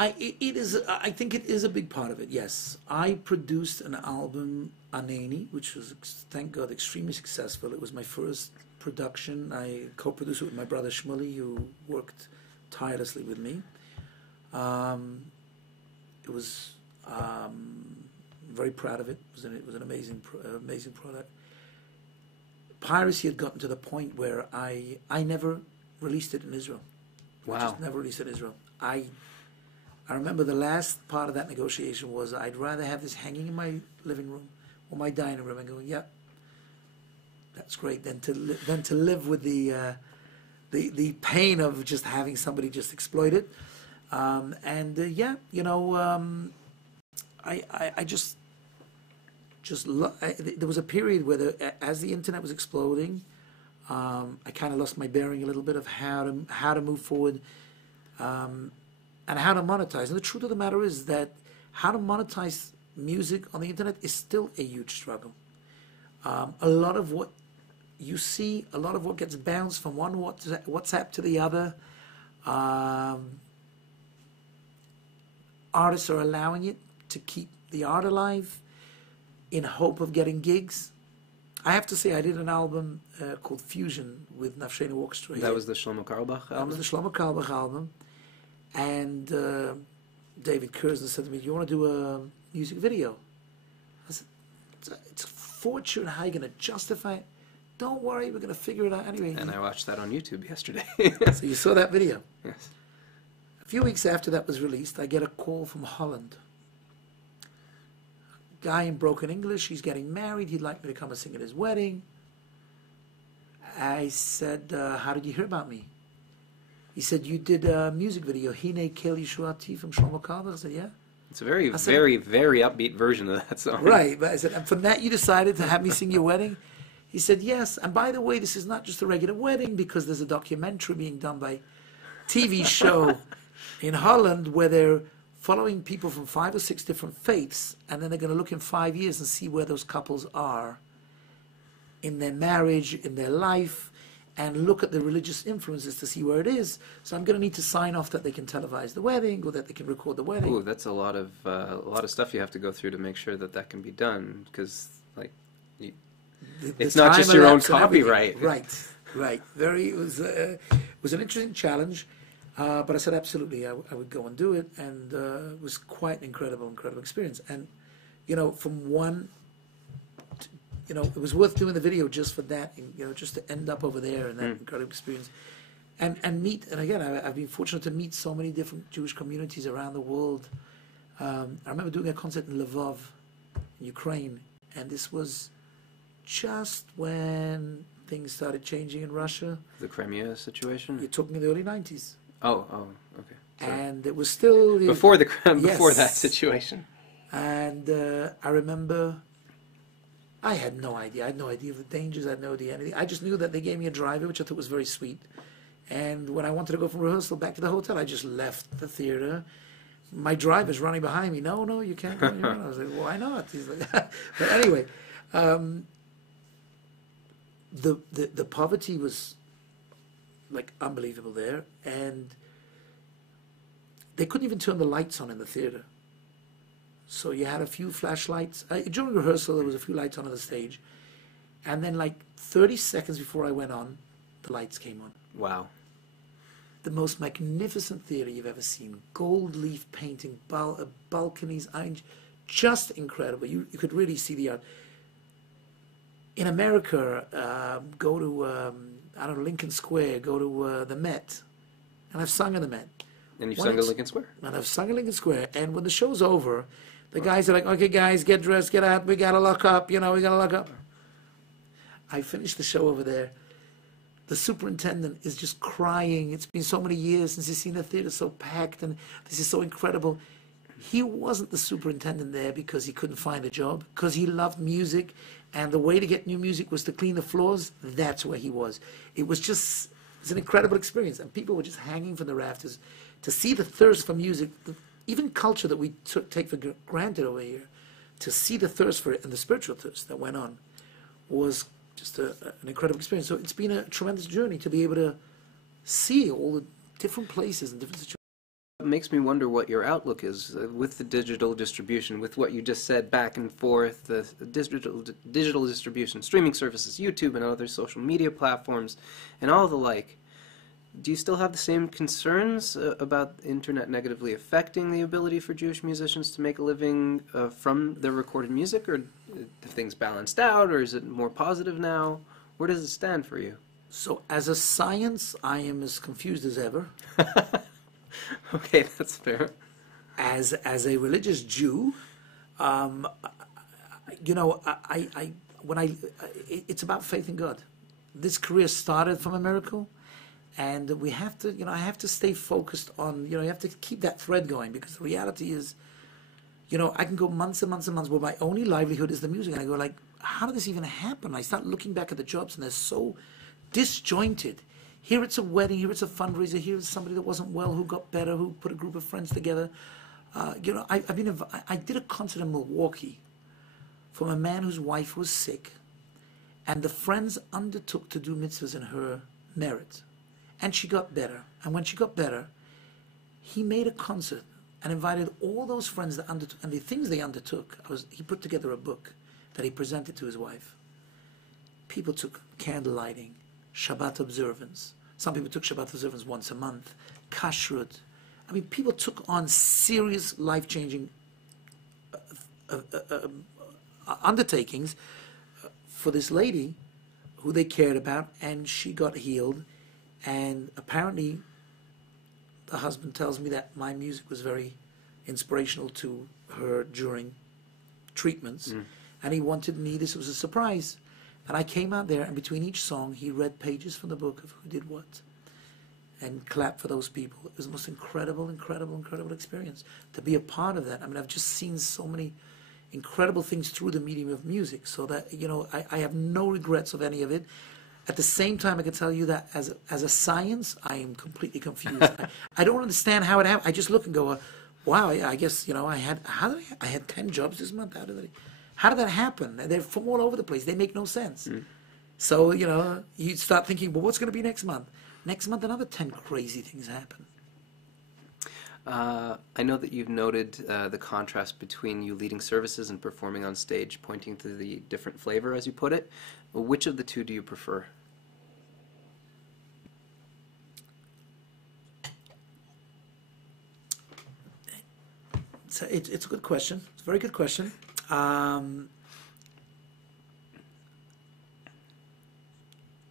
I think it is a big part of it, yes. I produced an album, Aneni, which was, thank God, extremely successful. It was my first production. I co-produced it with my brother Shmuley, who worked tirelessly with me. It was very proud of it. It was an amazing product. Piracy had gotten to the point where I never released it in Israel. Wow. I just never released it in Israel. I remember the last part of that negotiation was I'd rather have this hanging in my living room or my dining room and going, yep, that's great, than to live with the pain of just having somebody just exploit it. I just there was a period where, as the internet was exploding, I kind of lost my bearing a little bit of how to move forward, and how to monetize. And the truth of the matter is that how to monetize music on the internet is still a huge struggle. A lot of what you see, a lot of what gets bounced from one WhatsApp to the other, artists are allowing it to keep the art alive in hope of getting gigs. I have to say, I did an album called Fusion with Nafshenu Orchestra. That was the Shlomo Carlebach album? That was the Shlomo Carlebach album. And David Kurzner said to me, "Do you want to do a music video?" I said, "It's a fortune. How are you going to justify it?" "Don't worry, we're going to figure it out anyway." And I watched that on YouTube yesterday. So you saw that video? Yes. A few weeks after that was released, I get a call from Holland. A guy in broken English, he's getting married, he'd like me to come and sing at his wedding. I said, "How did you hear about me?" He said, "You did a music video, Hine Kel Yeshuati from Shlomo Carlebach." I said, "Yeah." It's a very, very upbeat version of that song. Right. But I said, "And from that you decided to have me sing your wedding?" He said, "Yes. And by the way, this is not just a regular wedding, because there's a documentary being done by TV show in Holland where they're following people from 5 or 6 different faiths, and then they're going to look in 5 years and see where those couples are in their marriage, in their life, and look at the religious influences to see where it is. So I'm going to need to sign off that they can televise the wedding or that they can record the wedding." Ooh, that's a lot of stuff you have to go through to make sure that that can be done, because like it's not just your own copyright. Right. It was an interesting challenge, but I said absolutely I would go and do it, and it was quite an incredible experience. And from one. It was worth doing the video just for that, just to end up over there and that incredible experience, and meet. And again, I've been fortunate to meet so many different Jewish communities around the world. I remember doing a concert in Lvov, in Ukraine, and this was just when things started changing in Russia. The Crimea situation? You're talking in the early 90s. Oh, okay. Sorry. And it was still before that situation. And I remember. I had no idea. I had no idea of the dangers. I had no idea anything. I just knew that they gave me a driver, which I thought was very sweet. And when I wanted to go from rehearsal back to the hotel, I just left the theater. My driver's running behind me. No, you can't go. I was like, "Why not?" He's like, but anyway, the poverty was like unbelievable there, and they couldn't even turn the lights on in the theater. So you had a few flashlights. During rehearsal, there was a few lights on the stage. And then like 30 seconds before I went on, the lights came on. Wow. The most magnificent theater you've ever seen. Gold leaf painting, balconies, just incredible. You could really see the art. In America, go to, Lincoln Square, go to the Met. And I've sung in the Met. And you've sung at Lincoln Square? And I've sung at Lincoln Square. And when the show's over, the guys are like, "Okay, guys, get dressed, get out, we got to lock up, we got to lock up." I finished the show over there. The superintendent is just crying. It's been so many years since he's seen the theater so packed, and this is so incredible. He wasn't the superintendent there because he couldn't find a job, because he loved music, and the way to get new music was to clean the floors. That's where he was. It's an incredible experience, and people were just hanging from the rafters to see the thirst for music. Even culture that we take for granted over here, to see the thirst for it and the spiritual thirst that went on was just an incredible experience. So it's been a tremendous journey to be able to see all the different places and different situations. It makes me wonder what your outlook is with the digital distribution, with what you just said, back and forth, the digital distribution, streaming services, YouTube and other social media platforms, and all the like. Do you still have the same concerns about the internet negatively affecting the ability for Jewish musicians to make a living from their recorded music, or have things balanced out, or is it more positive now? Where does it stand for you? So as a science, I am as confused as ever. Okay, that's fair. As a religious Jew, it's about faith in God. This career started from a miracle. And we have to, I have to stay focused on, you have to keep that thread going, because the reality is, I can go months and months and months where my only livelihood is the music. And I go like, how did this even happen? I start looking back at the jobs and they're so disjointed. Here it's a wedding, here it's a fundraiser, here it's somebody that wasn't well, who got better, who put a group of friends together. I did a concert in Milwaukee from a man whose wife was sick, and the friends undertook to do mitzvahs in her merit. And she got better. And when she got better, he made a concert and invited all those friends that undertook, and the things they undertook, he put together a book that he presented to his wife. People took candle lighting, Shabbat observance. Some people took Shabbat observance once a month, kashrut. I mean, people took on serious life-changing undertakings for this lady who they cared about, and she got healed. And apparently, the husband tells me that my music was very inspirational to her during treatments, and he wanted me, this was a surprise. And I came out there, and between each song, he read pages from the book of who did what, and clapped for those people. It was the most incredible experience to be a part of that. I mean, I've just seen so many incredible things through the medium of music, so that, I have no regrets of any of it. At the same time, I can tell you that as a science, I am completely confused. I don't understand how it happened. I just look and go, wow, yeah, I guess, I had 10 jobs this month. How did that happen? They're from all over the place. They make no sense. So, you start thinking, well, what's going to be next month? Next month, another 10 crazy things happen. I know that you've noted the contrast between you leading services and performing on stage, pointing to the different flavor, as you put it. Which of the two do you prefer? It's a good question. It's a very good question.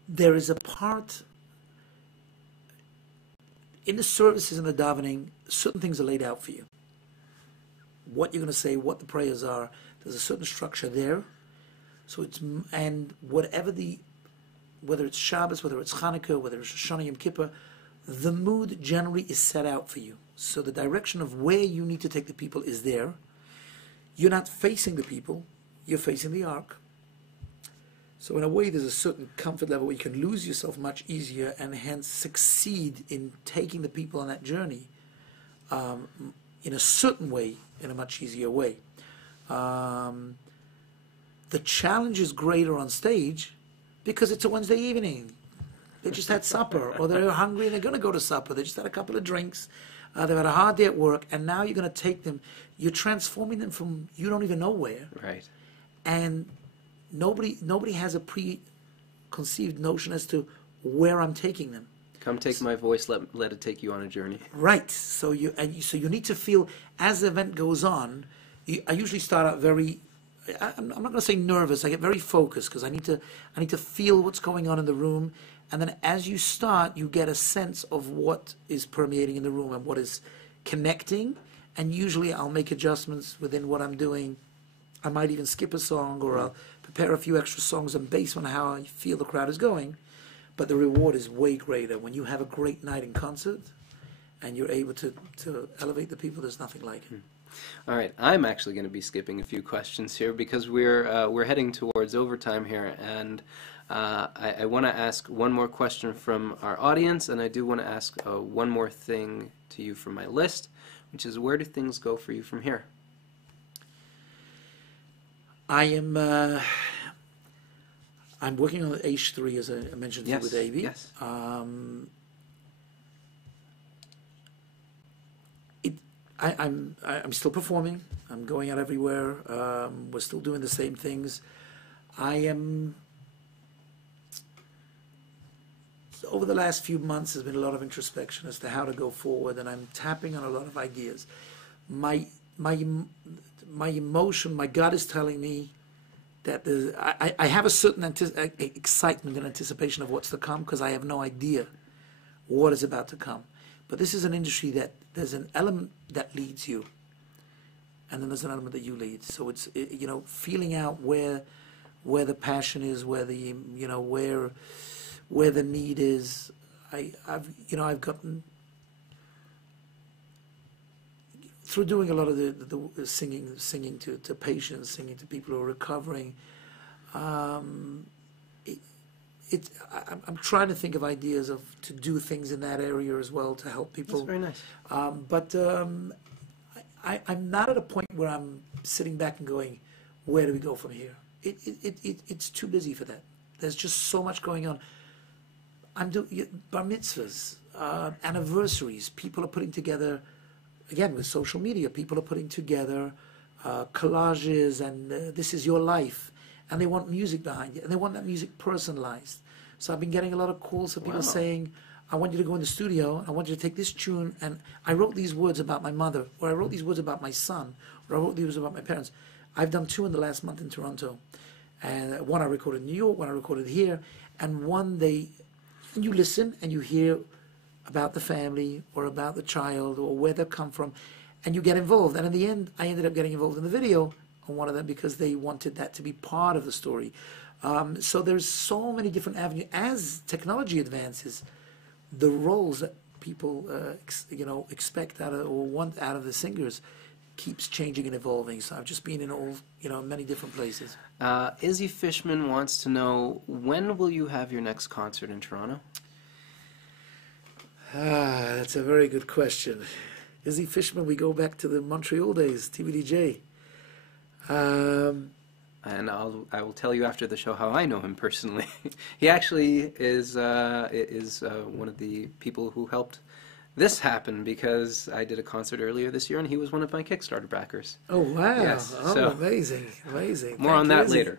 There is a part in the services and the davening, certain things are laid out for you. What you're going to say, what the prayers are, there's a certain structure there. So whether it's Shabbos, whether it's Hanukkah, whether it's Rosh Hashanah, Yom Kippur, the mood generally is set out for you. So the direction of where you need to take the people is there. You're not facing the people, you're facing the ark. So in a way, there's a certain comfort level where you can lose yourself much easier and hence succeed in taking the people on that journey in a certain way, in a much easier way. The challenge is greater on stage because it's a Wednesday evening. They just had supper, or they're hungry and they're going to go to supper. They just had a couple of drinks. They've had a hard day at work, and now you're going to take them. You're transforming them from you don't even know where. Right. And nobody has a preconceived notion as to where I'm taking them. Come take my voice, let it take you on a journey. Right. So you need to feel, as the event goes on, I usually start out very, I'm not going to say nervous, I get very focused because I need to feel what's going on in the room. And then as you start, you get a sense of what is permeating in the room and what is connecting. And usually I'll make adjustments within what I'm doing. I might even skip a song, or I'll prepare a few extra songs and based on how I feel the crowd is going. But the reward is way greater. When you have a great night in concert and you're able to elevate the people, there's nothing like it. All right, I'm actually going to be skipping a few questions here because we're heading towards overtime here, and I want to ask one more question from our audience, and I do want to ask one more thing to you from my list, which is, where do things go for you from here? I'm working on H3, as I mentioned to you, with AB. Yes. I'm still performing. I'm going out everywhere. We're still doing the same things. Over the last few months, there's been a lot of introspection as to how to go forward, and I'm tapping on a lot of ideas. My emotion, my gut is telling me that I have a certain excitement and anticipation of what's to come because I have no idea what is about to come. But this is an industry that there's an element that leads you, and then there's an element that you lead. So it's feeling out where the passion is, where the where the need is. I've gotten through doing a lot of the singing to patients, singing to people who are recovering, I'm trying to think of ideas to do things in that area as well to help people. That's very nice. But I'm not at a point where I'm sitting back and going, where do we go from here? It's too busy for that. There's just so much going on. I'm doing bar mitzvahs, anniversaries. People are putting together, again with social media, people are putting together collages and this is your life. And they want music behind it. And they want that music personalized. So I've been getting a lot of calls of people saying, I want you to go in the studio, I want you to take this tune, and I wrote these words about my mother, or I wrote these words about my son, or I wrote these words about my parents. I've done 2 in the last month in Toronto. And one I recorded in New York, one I recorded here, and one you listen and you hear about the family, or about the child, or where they've come from, and you get involved. And in the end, I ended up getting involved in the video on one of them because they wanted that to be part of the story. So there's so many different avenues. As technology advances, the roles that people expect out of or want out of the singers keeps changing and evolving. So I've just been in many different places. Izzy Fishman wants to know, when will you have your next concert in Toronto? That's a very good question. Izzy Fishman, we go back to the Montreal days, TVDJ. And I will tell you after the show how I know him personally. He actually is one of the people who helped this happen, because I did a concert earlier this year and he was one of my Kickstarter backers. Oh wow! Yes, so amazing! More on that later.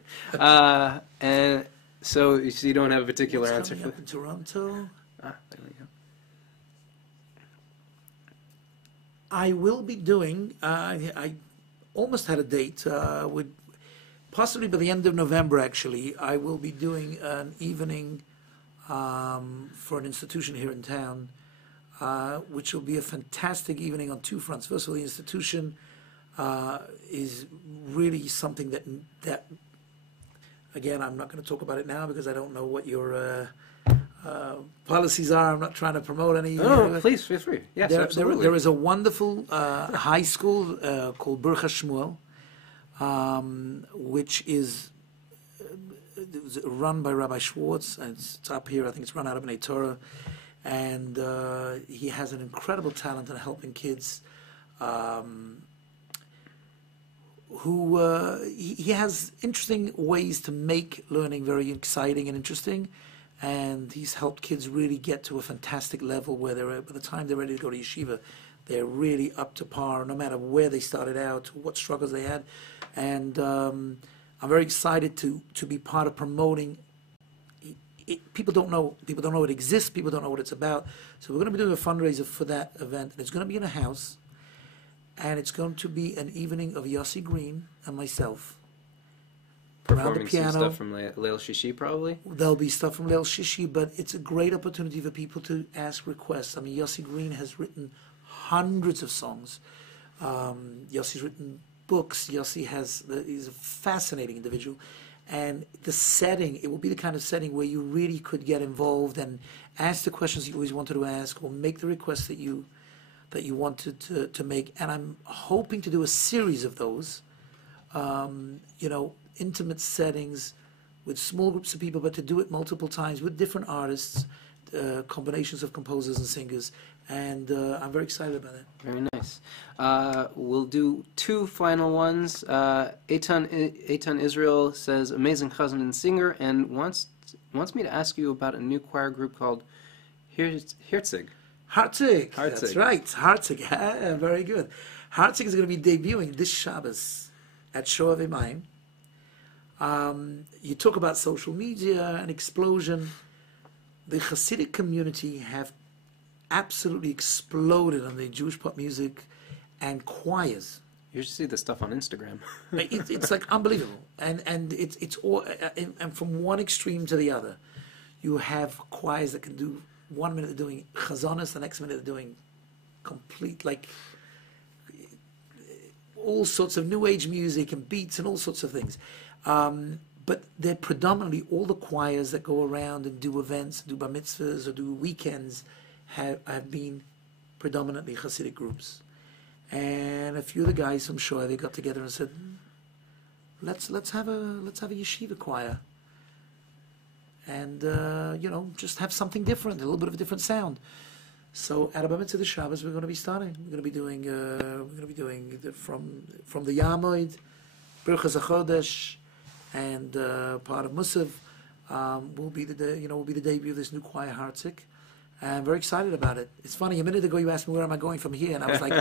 And so you don't have a particular answer for up in Toronto. There we go. I will be doing. I almost had a date with. Possibly by the end of November, actually, I will be doing an evening for an institution here in town, which will be a fantastic evening on 2 fronts. First of all, the institution is really something that again, I'm not going to talk about it now because I don't know what your policies are. I'm not trying to promote any. Oh, please feel free. Yes, absolutely. There is a wonderful high school called Baruch HaShmuel, which is run by Rabbi Schwartz, and it's up here. I think it's run out of Bnei Torah, and he has an incredible talent in helping kids. He has interesting ways to make learning very exciting and interesting, and he's helped kids really get to a fantastic level where by the time they're ready to go to yeshiva, they're really up to par, no matter where they started out, what struggles they had. And I'm very excited to be part of promoting it. People don't know it exists, people don't know what it's about. So we're going to be doing a fundraiser for that event, and it's going to be in a house, and it's going to be an evening of Eli Green and myself. Performing some stuff from Leil Shishi, probably? There'll be stuff from Leil Shishi, but it's a great opportunity for people to ask requests. I mean, Eli Green has written hundreds of songs. Yossi's written books. Yossi he's a fascinating individual. And the setting, it will be the kind of setting where you really could get involved and ask the questions you always wanted to ask, or make the requests that you wanted to make. And I'm hoping to do a series of those, intimate settings with small groups of people, but to do it multiple times with different artists, combinations of composers and singers. And I'm very excited about it. Very nice. We'll do 2 final ones. Eitan Israel says, amazing chazan and singer, and wants me to ask you about a new choir group called Herzig. Herzig. That's right. Herzig. Very good. Herzig is going to be debuting this Shabbos at Shoah V'Mayim. You talk about social media and explosion. The Hasidic community have absolutely exploded on the Jewish pop music and choirs. You should see the stuff on Instagram. It's like unbelievable, and it's all, and from one extreme to the other, you have choirs that can do 1 minute they're doing chazonas, the next minute they're doing complete, like, all sorts of new age music and beats and all sorts of things. But they're predominantly, all the choirs that go around and do events, do bar mitzvahs or do weekends, have been predominantly Hasidic groups. And a few of the guys from Shoah, they got together and said, let's have a yeshiva choir, and just have something different, a little bit of a different sound. So at Bar Mitzvah Shabbos, we're going to be starting. We're going to be doing from the Yamid, Birchas HaChodesh, and part of Musaf. Will be the debut of this new choir, Hartzik. I'm very excited about it. It's funny, a minute ago you asked me where am I going from here, and I was like,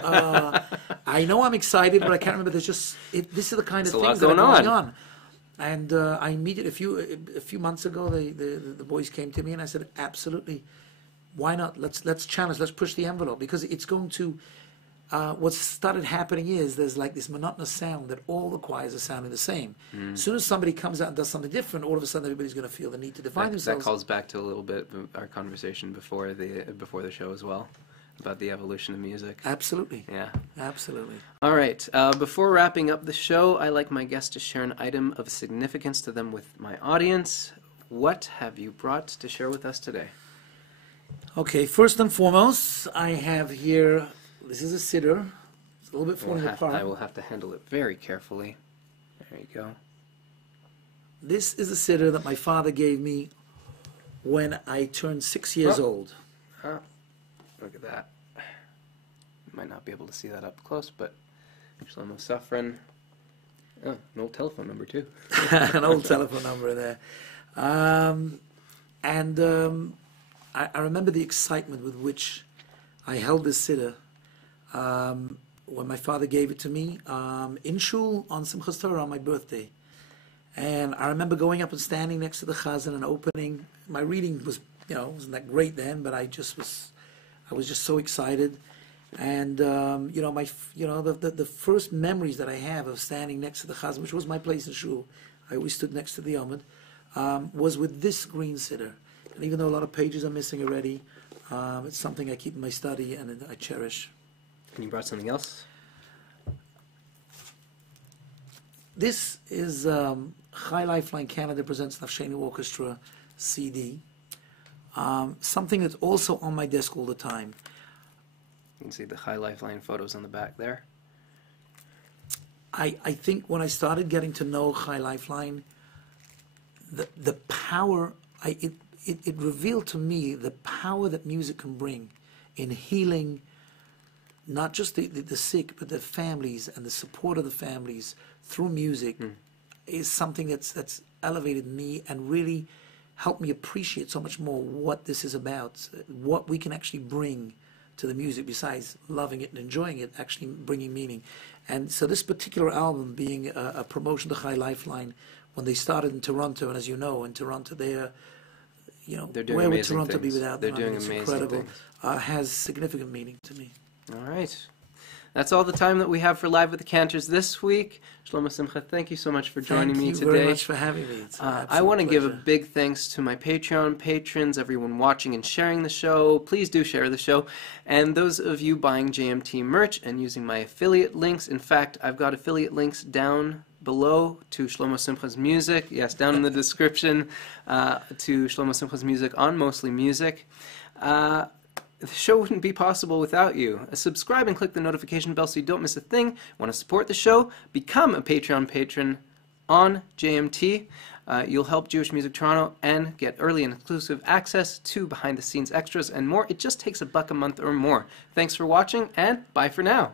I know I'm excited, but I can't remember. This is the kind of things that are going on. And I immediately, a few months ago, the boys came to me, and I said, absolutely, why not? Let's challenge, let's push the envelope, because it's going to. What's started happening is there's like this monotonous sound that all the choirs are sounding the same. As soon as somebody comes out and does something different, all of a sudden everybody's going to feel the need to define themselves. That calls back to a little bit of our conversation before the show as well, about the evolution of music. Absolutely. Yeah. Absolutely. All right. Before wrapping up the show, I like my guests to share an item of significance to them with my audience. What have you brought to share with us today? Okay. First and foremost, I have here. This is a siddur. It's a little bit falling apart. I will have to handle it very carefully. There you go. This is a siddur that my father gave me when I turned 6 years old. Oh, look at that. You might not be able to see that up close, but Shlomo Safran. Oh, an old telephone number, too. An old telephone number there. I remember the excitement with which I held this siddur. When my father gave it to me in shul on Simchas Torah on my birthday, and I remember going up and standing next to the chazan and opening. My reading was, wasn't that great then, but I was just so excited, and the first memories that I have of standing next to the chazan, which was my place in shul, I always stood next to the Yomid, was with this green siddur, and even though a lot of pages are missing already, it's something I keep in my study and I cherish. And you brought something else? This is Chai Lifeline Canada Presents Nafshenu Orchestra CD. Something that's also on my desk all the time. You can see the Chai Lifeline photos on the back there. I think when I started getting to know Chai Lifeline, the power, it revealed to me the power that music can bring in healing not just the sick, but the families and the support of the families through music is something that's elevated me and really helped me appreciate so much more what this is about, what we can actually bring to the music besides loving it and enjoying it, actually bringing meaning. And so this particular album being a promotion to Chai Lifeline, when they started in Toronto, and as you know, in Toronto they're doing where would amazing Toronto things. be without They're them? doing It's amazing incredible. things. Has significant meaning to me. All right. That's all the time that we have for Live with the Cantors this week. Shlomo Simcha, thank you so much for joining me today. Thank you very much for having me. It's an I want to absolute give a pleasure. big thanks to my Patreon patrons, everyone watching and sharing the show. Please do share the show. And those of you buying JMT merch and using my affiliate links. In fact, I've got affiliate links down below to Shlomo Simcha's music. Yes, down in the description to Shlomo Simcha's music on Mostly Music. The show wouldn't be possible without you. Subscribe and click the notification bell so you don't miss a thing. Want to support the show? Become a Patreon patron on JMT. You'll help Jewish Music Toronto and get early and exclusive access to behind-the-scenes extras and more. It just takes $1 a month or more. Thanks for watching, and bye for now.